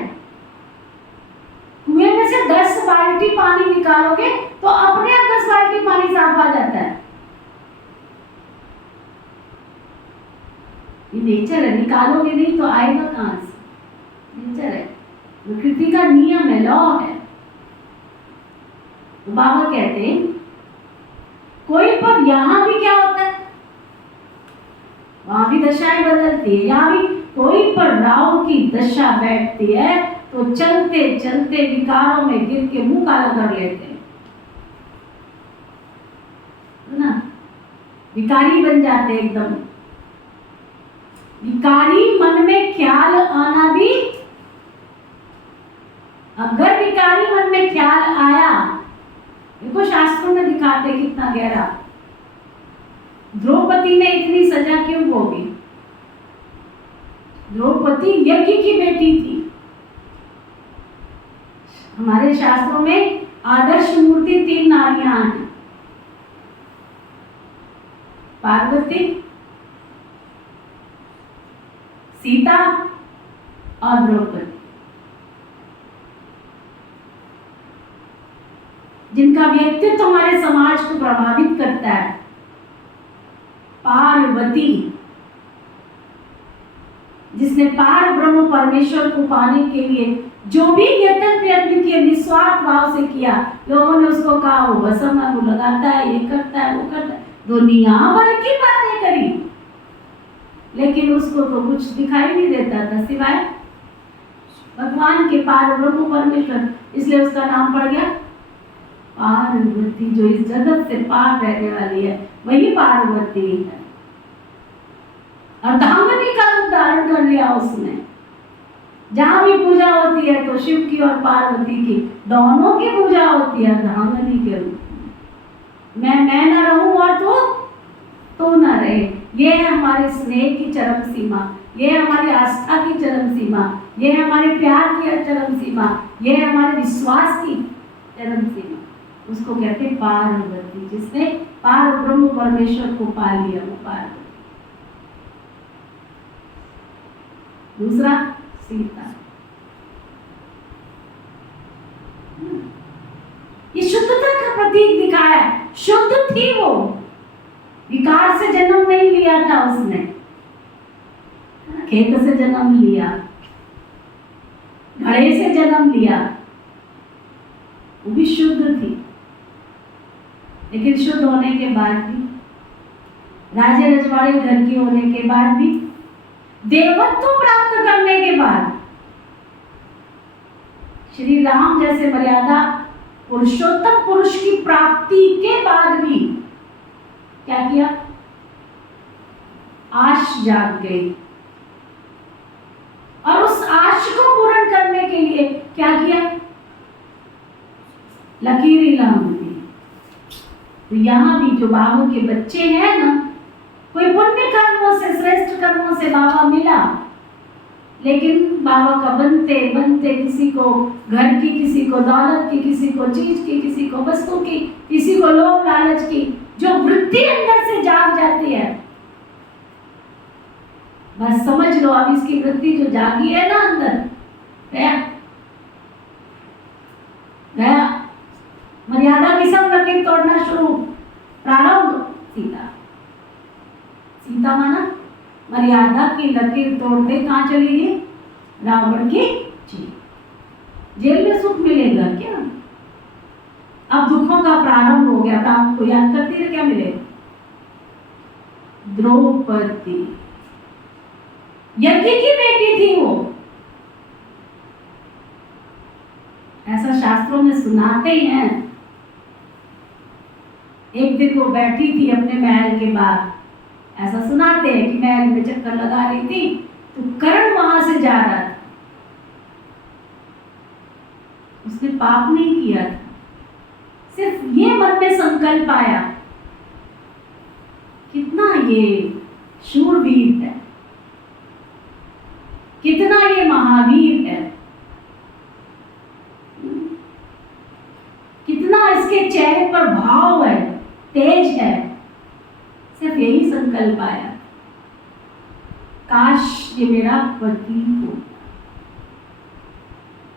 कुएं में से 10 बाल्टी पानी निकालोगे तो अपने आप 10 बाल्टी पानी साफ आ जाता है। ये नेचर है। निकालोगे नहीं तो आएगा कहां से? नेचर है, प्रकृति का नियम है, लॉ है। तो बाबा कहते हैं कोई पर यहां भी क्या होता है, वहां भी दशाएं बदलती है। यहां भी कोई पर राहु की दशा बैठती है तो चलते चलते विकारों में गिर के मुंह काला कर लेते हैं ना। विकारी बन जाते एकदम। विकारी मन में ख्याल आना भी, अगर विकारी मन में ख्याल आया, देखो शास्त्रों में दिखाते कितना गहरा। द्रौपदी ने इतनी सजा क्यों भोगी? द्रौपदी यज्ञ की बेटी थी। हमारे शास्त्रों में आदर्श मूर्ति 3 नारियां हैं, पार्वती, सीता और द्रौपदी, जिनका व्यक्तित्व हमारे समाज को प्रभावित करता है। पार्वती, जिसने पार ब्रह्म परमेश्वर को पाने के लिए जो भी यत्न प्रयत्न किए, निस्वार्थ भाव से किया। लोगों ने उसको कहा वो भस्म है, वो लगाता है, ये करता है, वो करता है, दुनिया भर की बातें करी, लेकिन उसको तो कुछ दिखाई नहीं देता था सिवाय भगवान के, पार ब्रह्म परमेश्वर। इसलिए उसका नाम पड़ गया पार्वती। जो इस जगत से पार रहने वाली है वही पार्वती है। अर्धांगिनी का रूप धारण कर लिया उसने। जहां भी पूजा होती है तो शिव की और पार्वती की, दोनों की पूजा होती है अर्धांगिनी के रूप में। मैं ना रहूं और तो ना रहे। ये है हमारे स्नेह की चरम सीमा, ये है हमारी आस्था की चरम सीमा, ये है हमारे प्यार की चरम सीमा, ये है हमारे विश्वास की चरम सीमा। उसको कहते हैं पार्वती। जिसने पार ब्रह्म परमेश्वर को पा लिया वो पार्वती। दूसरा सीता, ये शुद्धता का प्रतीक दिखाया। शुद्ध थी वो, विकार से जन्म नहीं लिया था उसने, खेत से जन्म लिया, घड़े से जन्म लिया, वो भी शुद्ध थी, लेकिन शुद्ध होने के बाद भी, राजे रजवाड़े घर की होने के बाद भी, देवत्व प्राप्त करने के बाद, श्री राम जैसे मर्यादा पुरुषोत्तम पुरुष की प्राप्ति के बाद भी क्या किया? आश जाग गई, और उस आश को पूर्ण करने के लिए क्या किया? लकीरें लांघ दी। तो यहाँ भी जो बाबा के बच्चे हैं ना, कोई पुण्य कर्मों से, श्रेष्ठ कर्मों से बाबा मिला, लेकिन बाबा का बनते बनते किसी को घर की, किसी को दौलत की, किसी को चीज की, किसी को वस्तु की, किसी को लोभ लालच की जो वृत्ति अंदर से जाग जाती है, बस समझ लो अब इसकी वृत्ति जो जागी है ना अंदर, गया गया। मर्यादा की सब लकीर तोड़ना शुरू, प्रारंभ सीता। सीता माना मर्यादा की लकीर तोड़ते कहाँ चली गई? रावण की जेल में सुख मिलेगा क्या? अब दुखों का प्रारंभ हो गया। तो आपको याद करती है क्या मिलेगा? द्रौपदी यज्ञ की बेटी थी वो, ऐसा शास्त्रों में सुनाते ही हैं। एक दिन वो बैठी थी अपने महल के बाहर, ऐसा सुनाते हैं कि महल में चक्कर लगा रही थी, तो कर्ण वहां से जा रहा था। उसने पाप नहीं किया था, सिर्फ ये मन में संकल्प आया, कितना ये शूरवीर है, कितना ये महावीर है, कितना इसके चेहरे पर भाव है, तेज है। सिर्फ यही संकल्प आया, काश ये मेरा पति हो।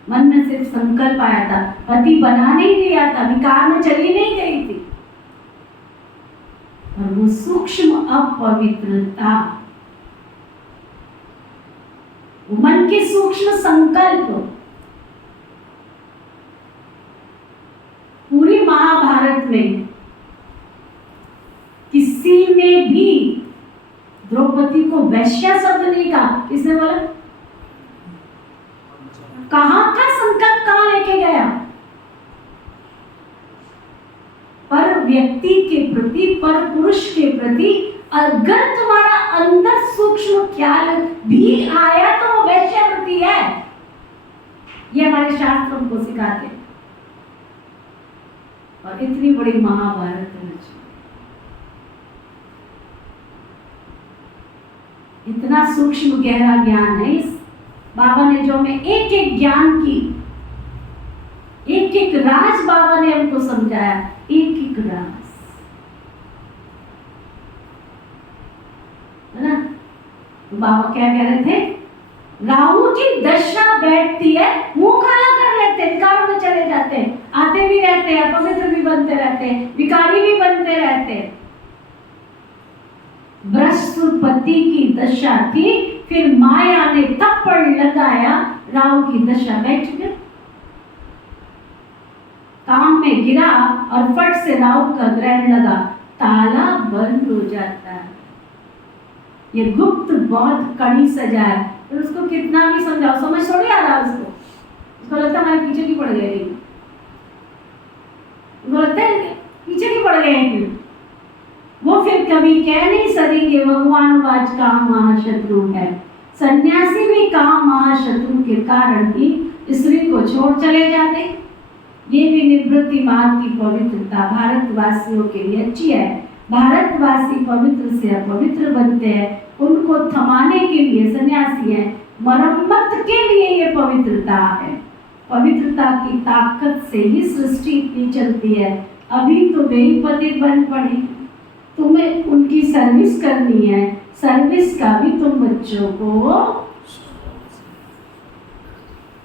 मन में सिर्फ संकल्प आया था, पति बना नहीं दिया था, विकार में चली नहीं गई थी। और वो सूक्ष्म अपवित्रता, मन के सूक्ष्म संकल्प पूरी महाभारत में किसी ने भी द्रौपदी को वैश्या शब्द नहीं कहा। किसने बोला? कहां का संकल्प कहां लेके गया? पर व्यक्ति के प्रति, पर पुरुष के प्रति अगर तुम्हारा अंदर सूक्ष्म ख्याल भी आया तो वो वैश्यावृत्ति है। ये हमारे शास्त्र हमको सिखाते हैं। और इतनी बड़ी महाभारत रची, इतना सूक्ष्म गहरा ज्ञान है इस बाबा ने, जो हमें एक एक ज्ञान की, एक एक राज बाबा ने हमको समझाया, एक एक राज, है ना। तो बाबा क्या कह रहे थे? राहु की दशा बैठती है, मुंह काला कर लेते हैं, विकारों में चले जाते हैं, आते भी रहते हैं, अपवित्र भी बनते रहते हैं, विकारी भी बनते रहते हैं। बृहस्पति की दशा थी, फिर माया ने थप्पड़ लगाया, राहु की दशा बैठ गई, काम में गिरा और फट से राहु का ग्रहण लगा, ताला बंद हो जाता है। ये गुप्त बहुत कड़ी सजा है, तो उसको कितना भी समझाओ समझ थोड़ी आ रहा उसको। उसको लगता है हमारे पीछे की पड़ गए, उसको लगता है पीछे की पड़ गए। वो फिर कभी कह नहीं सकेंगे भगवान वाज काम महाशत्रु है। सन्यासी भी काम महाशत्रु के कारण ही स्त्री को छोड़ चले जाते। ये भी निवृत्ति मार्ग की पवित्रता भारतवासियों के लिए अच्छी है। भारतवासी पवित्र से अपवित्र बनते हैं, उनको थमाने के लिए सन्यासी है, मरम्मत के लिए ये पवित्रता है। पवित्रता की ताकत से ही सृष्टि इतनी चलती है। अभी तो वे ही पतित बन पड़ी, तुम्हें उनकी सर्विस करनी है। सर्विस का भी तुम बच्चों को,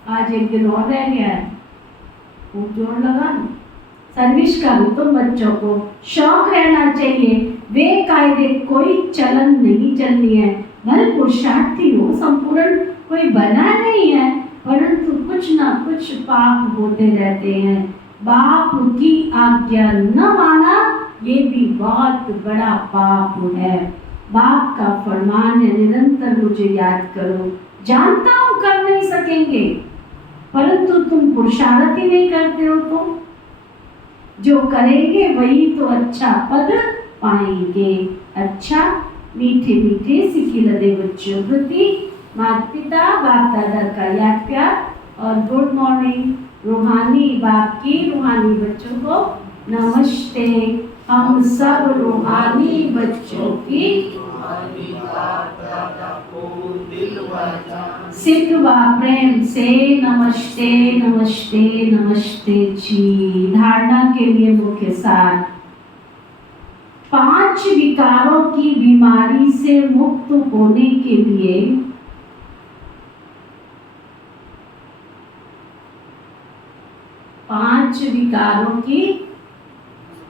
आज एक दिन और रह गया है, वो जोड़ लगा लो। सर्विस का भी तुम बच्चों को शौक रहना चाहिए। वे कायदे कोई चलन नहीं चलनी है। भले पुरुषार्थी हो, संपूर्ण कोई बना नहीं है, परंतु कुछ ना कुछ पाप होते रहते हैं। बाप की आज्ञा न माना, ये भी बहुत बड़ा पाप है। बाप का फरमान है, निरंतर मुझे याद करो। जानता हूं कर नहीं सकेंगे, परंतु तुम पुरुषार्थ ही नहीं करते हो, तो जो करेंगे वही तो अच्छा पद पाएंगे। अच्छा, मीठे मीठे सिखिलदे बच्चों प्रति माता पिता बाप दादा का याद प्यार और गुड मॉर्निंग। रूहानी बाप की रूहानी बच्चों को नमस्ते। हम सब रूहानी बच्चों की सिख व प्रेम से नमस्ते नमस्ते नमस्ते जी। धारणा के लिए मुख्य सार, 5 विकारों की बीमारी से मुक्त होने के लिए 5 विकारों की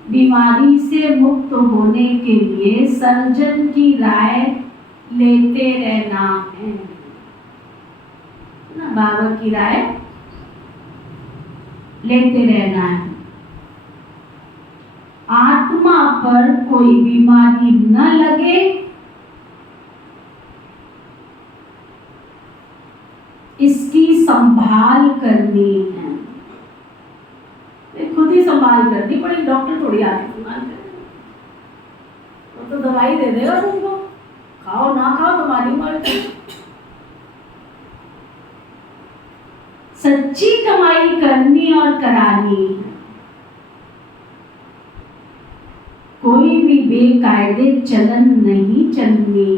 बीमारी से मुक्त होने के लिए सर्जन की राय लेते रहना है ना, बाबा की राय लेते रहना है। आत्मा पर कोई बीमारी न लगे, इसकी संभाल करनी है। खुद ही संभाल करनी पड़ेगी, डॉक्टर थोड़ी आके संभाल करे। वो तो दवाई दे देगा तुमको, खाओ ना खाओ तुम्हारी मर्जी। सच्ची कमाई करनी और करानी है। कोई भी बेकायदे चलन नहीं चलनी है।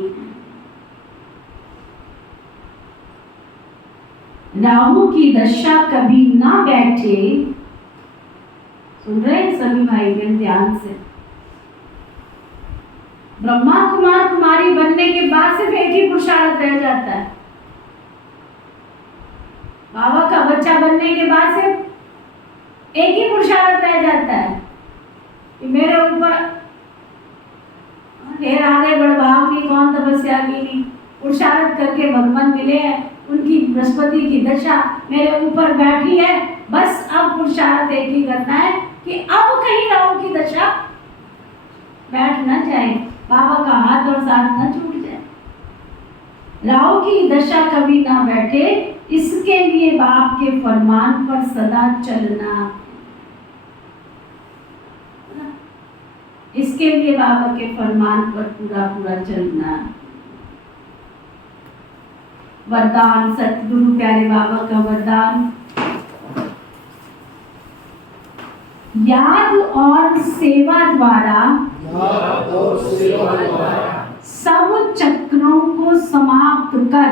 राहु की दशा कभी ना बैठे। सुन रहे हैं सभी भाई बहन ध्यान से। ब्रह्मा कुमार कुमारी बनने के बाद सिर्फ एक ही पुरुषार्थ रह जाता है। बाबा का बच्चा बनने के बाद सिर्फ एक ही पुरुषार्थ रह जाता है कि मेरे ऊपर हे राधे बड़भाग की कौन तपस्या की, पुरुषार्थ करके भगवान मिले हैं, उनकी बृहस्पति की दशा मेरे ऊपर बैठी है। बस अब पुरुषार्थ एक ही करना है कि अब कहीं राहु की दशा बैठ न जाए, बाबा का हाथ और साथ न छूट जाए, राहु की दशा कभी ना बैठे। इसके लिए बाप के फरमान पर सदा चलना, इसके लिए बाबा के फरमान पर पूरा पूरा चलना। वरदान सतगुरु प्यारे बाबा का वरदान, याद और सेवा द्वारा सब चक्रों को समाप्त कर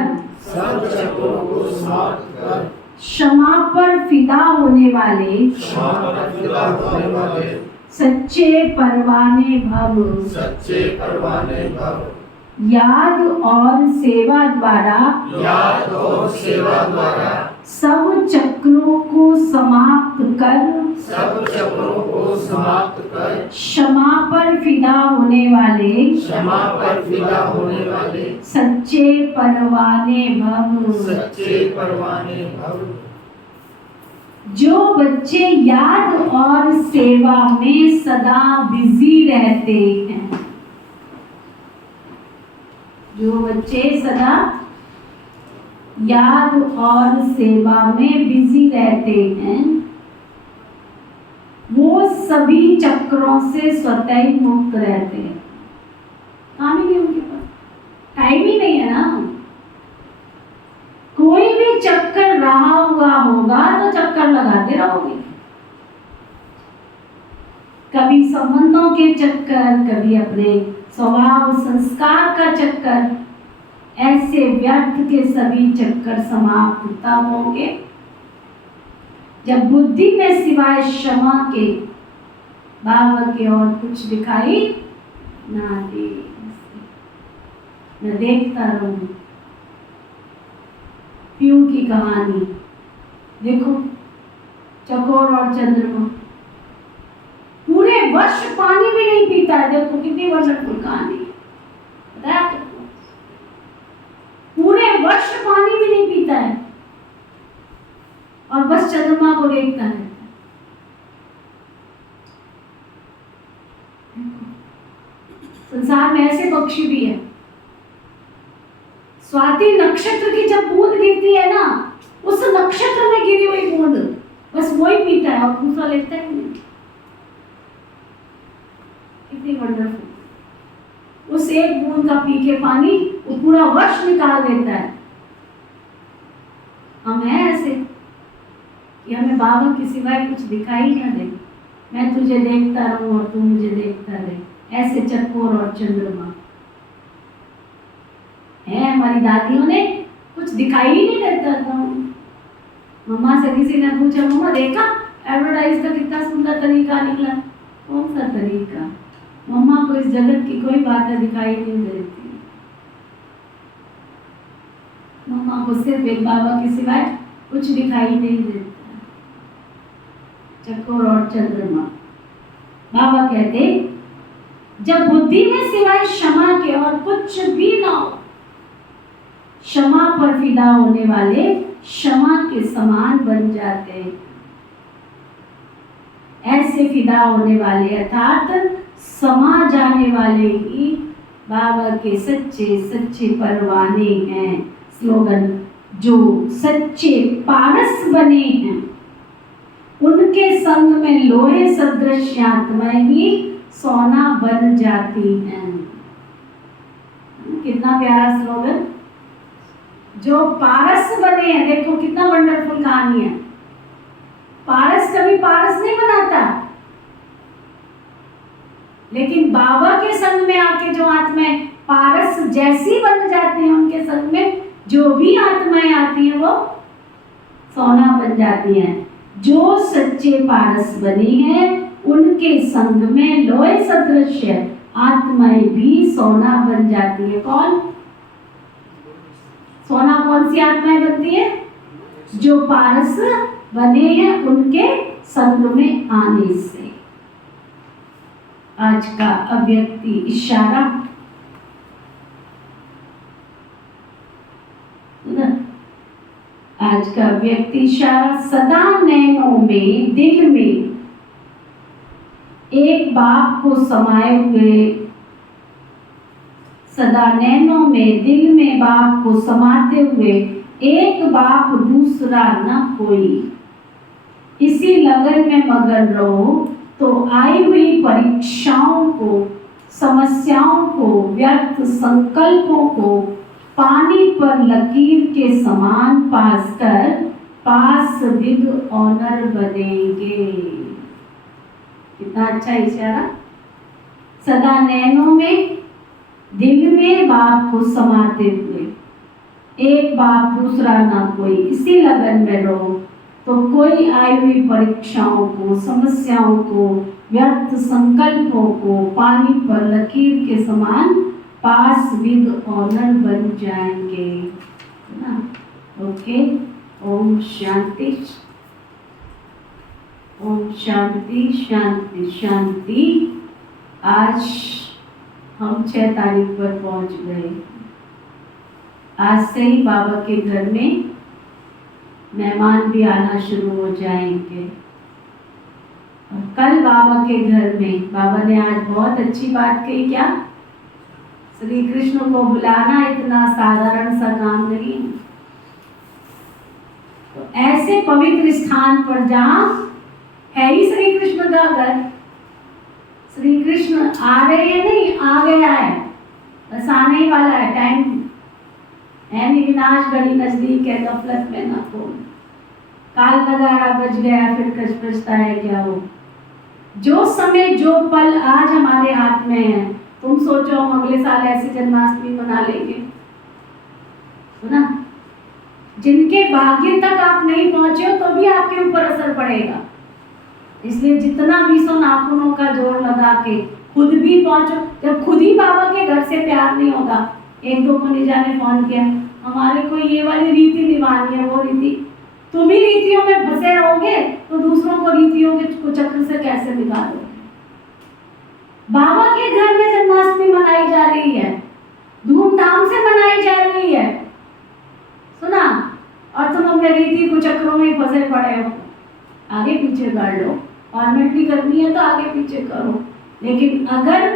क्षमा पर फिदा होने वाले सच्चे परवाने भव। याद और सेवा द्वारा सब चक्रों को समाप्त कर क्षमा पर फिदा होने वाले सच्चे परवाने भव। जो बच्चे याद और सेवा में सदा बिजी रहते हैं, जो बच्चे सदा याद और सेवा में बिजी रहते हैं, वो सभी चक्रों से स्वतः ही मुक्त रहते हैं। काम ही नहीं उनके पास, टाइम ही नहीं है ना। कोई भी चक्कर रहा हुआ होगा तो चक्कर लगाते रहोगे, कभी संबंधों के चक्कर, कभी अपने स्वभाव संस्कार का चक्कर। ऐसे व्यर्थ के सभी चक्कर समाप्त तब होंगे जब बुद्धि में सिवाय क्षमा के बाबा के और कुछ दिखाई ना दे। मैं देखता रहूं। पीयू की कहानी देखो, चकोर और चंद्रमा, पूरे वर्ष पानी भी नहीं पीता है। देखो कितनी वंडरफुल कहानी है, बताया आपको। पूरे वर्ष पानी भी नहीं पीता है और बस चंद्रमा को देखता है। संसार में ऐसे पक्षी भी है। स्वाति नक्षत्र की जब बूंद गिरती है ना, उस नक्षत्र में गिरी हुई बूंद बस वही पीता है और दूसरा लेता ही नहीं। कितनी वंडरफुल। उस एक बूंद का पी के पानी वो पूरा वर्ष निकाल देता है। हम हैं ऐसे कि हमें बाबा के सिवाय कुछ दिखाई ना दे, मैं तुझे देखता रहूं और तू मुझे देखता रहे, ऐसे चकोर और चंद्रमा है। हमारी दादियों ने कुछ दिखाई ही नहीं देता था। मम्मा से किसी ने पूछा, मम्मा देखा एडवर्टाइज का कितना सुंदर तरीका निकला? कौन सा तरीका? मम्मा को इस जगत की कोई बातें दिखाई नहीं देती। मम्मा को सिर्फ एक बाबा के सिवाय कुछ दिखाई नहीं देता, चकोर और चंद्रमा। बाबा कहते, जब बुद्धि में सिवाय क्षमा के और कुछ भी ना हो, क्षमा पर फिदा होने वाले क्षमा के समान बन जाते हैं। ऐसे फिदा होने वाले अर्थात समा जाने वाले ही बाबा के सच्चे सच्चे परवाने हैं। स्लोगन, जो सच्चे पारस बने हैं उनके संग में लोहे सदृश आत्माएं भी सोना बन जाती हैं। कितना प्यारा स्लोगन। जो पारस बने हैं, देखो कितना वंडरफुल कहानी है। पारस कभी पारस नहीं बनाता, लेकिन बाबा के संग में आके जो आत्माएं पारस जैसी बन जाती हैं, उनके संग में जो भी आत्माएं आती हैं वो सोना बन जाती हैं। जो सच्चे पारस बने हैं उनके संग में लोहे सदृश आत्माएं भी सोना बन जाती है। कौन सोना? कौन सी आत्माएं बनती है? जो पारस बने हैं उनके संग में आने से। आज का अव्यक्ति इशारा, आज का व्यक्ति इशारा, सदा नैनों में दिल में एक बाप को समाये हुए, सदा नैनों में दिल में बाप को समाते हुए, एक बाप दूसरा न कोई। इसी लगन में मगन रहो तो आई हुई परीक्षाओं को, समस्याओं को, व्यर्थ संकल्पों को पानी पर लकीर के समान पास कर पास विद ऑनर बनेंगे। कितना अच्छा इशारा। सदा नैनों में दिल में बाप को समाते हुए, एक बाप दूसरा ना कोई, इसी लगन में रहो तो कोई आई हुई परीक्षाओं को, समस्याओं को, व्यर्थ संकल्पों को पानी पर लकीर के समान पास विद ऑनर बन जाएंगे ना। ओके, ओम शांति, ओम शांति शांति शांति। आज हम 6 तारीख पर पहुंच गए। आज से ही बाबा के घर में मेहमान भी आना शुरू हो जाएंगे। और कल बाबा के घर में बाबा ने आज बहुत अच्छी बात कही। क्या? श्री कृष्ण को बुलाना इतना साधारण सा काम नहीं। तो ऐसे पवित्र स्थान पर जहाँ है ही श्री कृष्ण का घर, श्री कृष्ण आ रहे हैं, नहीं आ गया है, बस आने ही वाला है। टाइम है नहीं, विनाश घड़ी नजदीक है, गफलत में ना खो। काल नगाड़ा बज गया, फिर कच पछताए क्या हो। जो समय जो पल आज हमारे हाथ में है, तुम सोचो हम अगले साल ऐसे जन्माष्टमी मना लेंगे, है ना? जिनके भाग्य तक आप नहीं पहुंचे हो तो भी आपके ऊपर असर पड़ेगा। इसलिए जितना भी सो नाखूनों का जोर लगा के खुद भी पहुंचो। जब खुद ही बाबा के घर से प्यार नहीं होगा, एक दो मुनीजा ने फोन किया, हमारे को ये वाली रीति निभानी है, वो रीति, तुम ही रीतियों में फंसे रहोगे तो दूसरों को रीतियों के चक्र से कैसे निकालोगे? बाबा के घर में जन्माष्टमी मनाई जा रही है, धूमधाम से मनाई जा रही है, सुना? और तुम अपने रीति कुचक्रों में फंसे पड़े हो। आगे पीछे कर लो, फॉर्मेलिटी करनी है तो आगे पीछे करो, लेकिन अगर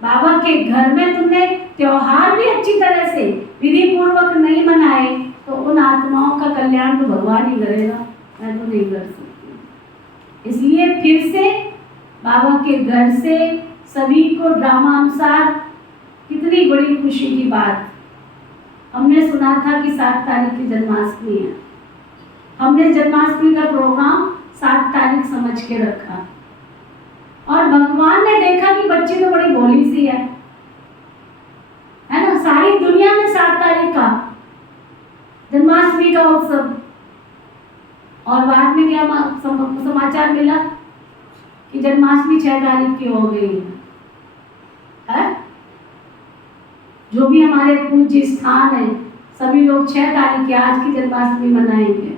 बाबा के घर में तुमने त्योहार भी अच्छी तरह से विधि पूर्वक नहीं मनाए तो उन आत्माओं का कल्याण तो भगवान ही करेगा, मैं तो नहीं कर सकती। इसलिए फिर से बाबा के घर से सभी को ड्रामा अनुसार, कितनी बड़ी खुशी की बात, हमने सुना था कि 7 तारीख की जन्माष्टमी है। हमने जन्माष्टमी का प्रोग्राम 7 तारीख समझ के रखा और भगवान ने देखा कि बच्ची तो बड़ी भोली सी है ना। सारी दुनिया में 7 तारीख का जन्माष्टमी का उत्सव, और बाद में क्या समाचार मिला कि जन्माष्टमी 6 तारीख की हो गई है। जो भी हमारे पूज्य स्थान है सभी लोग 6 तारीख की आज की जन्माष्टमी मनाएंगे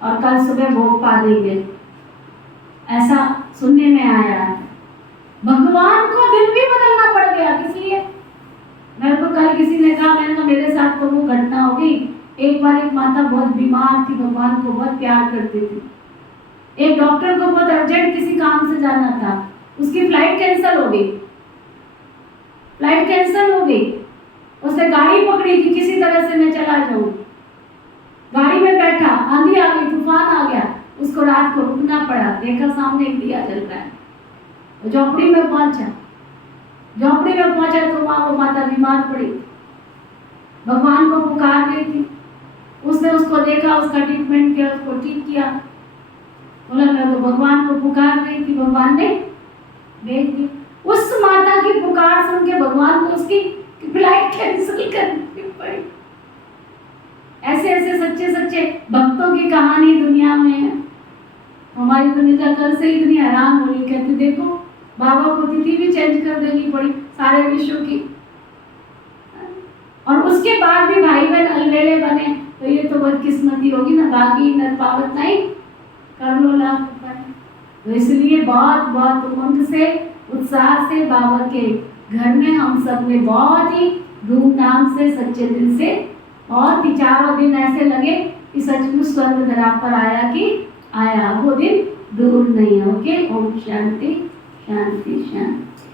और कल सुबह भोग पा देंगे, ऐसा सुनने में आया है। भगवान को दिन भी बदलना पड़ गया, किस लिए? मेरे को कल किसी ने कहा, मैंने कहा मेरे साथ तो वो घटना हो गई। एक बार एक माता बहुत बीमार थी, भगवान को बहुत प्यार करती थी। एक डॉक्टर को बहुत अर्जेंट किसी काम से जाना था, उसकी फ्लाइट कैंसिल हो गई। फ्लाइट कैंसिल हो गई, उसने गाड़ी पकड़ी कि किसी तरह से मैं चला जाऊं। गाड़ी में बैठा, आंधी आ गई, तूफान आ गया, उसको रात को रुकना पड़ा। देखा सामने एक दिया जल रहा है, झोपड़ी में पहुंचा। झोपड़ी में पहुंचा तो वहां वो माता बीमार पड़ी, भगवान को पुकार रही थी। उसने उसको देखा, उसका ट्रीटमेंट किया, उसको ठीक किया। बोला मैं तो भगवान को पुकार रही थी, भगवान ने भेज दी। उस माता की पुकार सुन के भगवान को उसकी फ्लाइट कैंसिल करनी पड़ी। ऐसे ऐसे सच्चे सच्चे भक्तों की कहानी दुनिया में है। हमारी दुनिया कल से इतनी हैरान हो रही, कहती देखो बाबा को तिथि भी चेंज कर देनी पड़ी सारे विश्व की, और उसके बाद भी भाई बहन अलवेले बने, तो ये तो बदकिस्मती होगी ना। बागी नर पावत नहीं कर लो लाभ। तो इसलिए बहुत बहुत उमंग से, उत्साह से बाबा के घर में हम सब ने बहुत ही धूमधाम से, सच्चे दिल से, बहुत ही 4 दिन ऐसे लगे कि सचमुच स्वर्ग धरा पर आया कि आया, वो दिन दूर नहीं है। ओके, ओम शांति शांति शांति।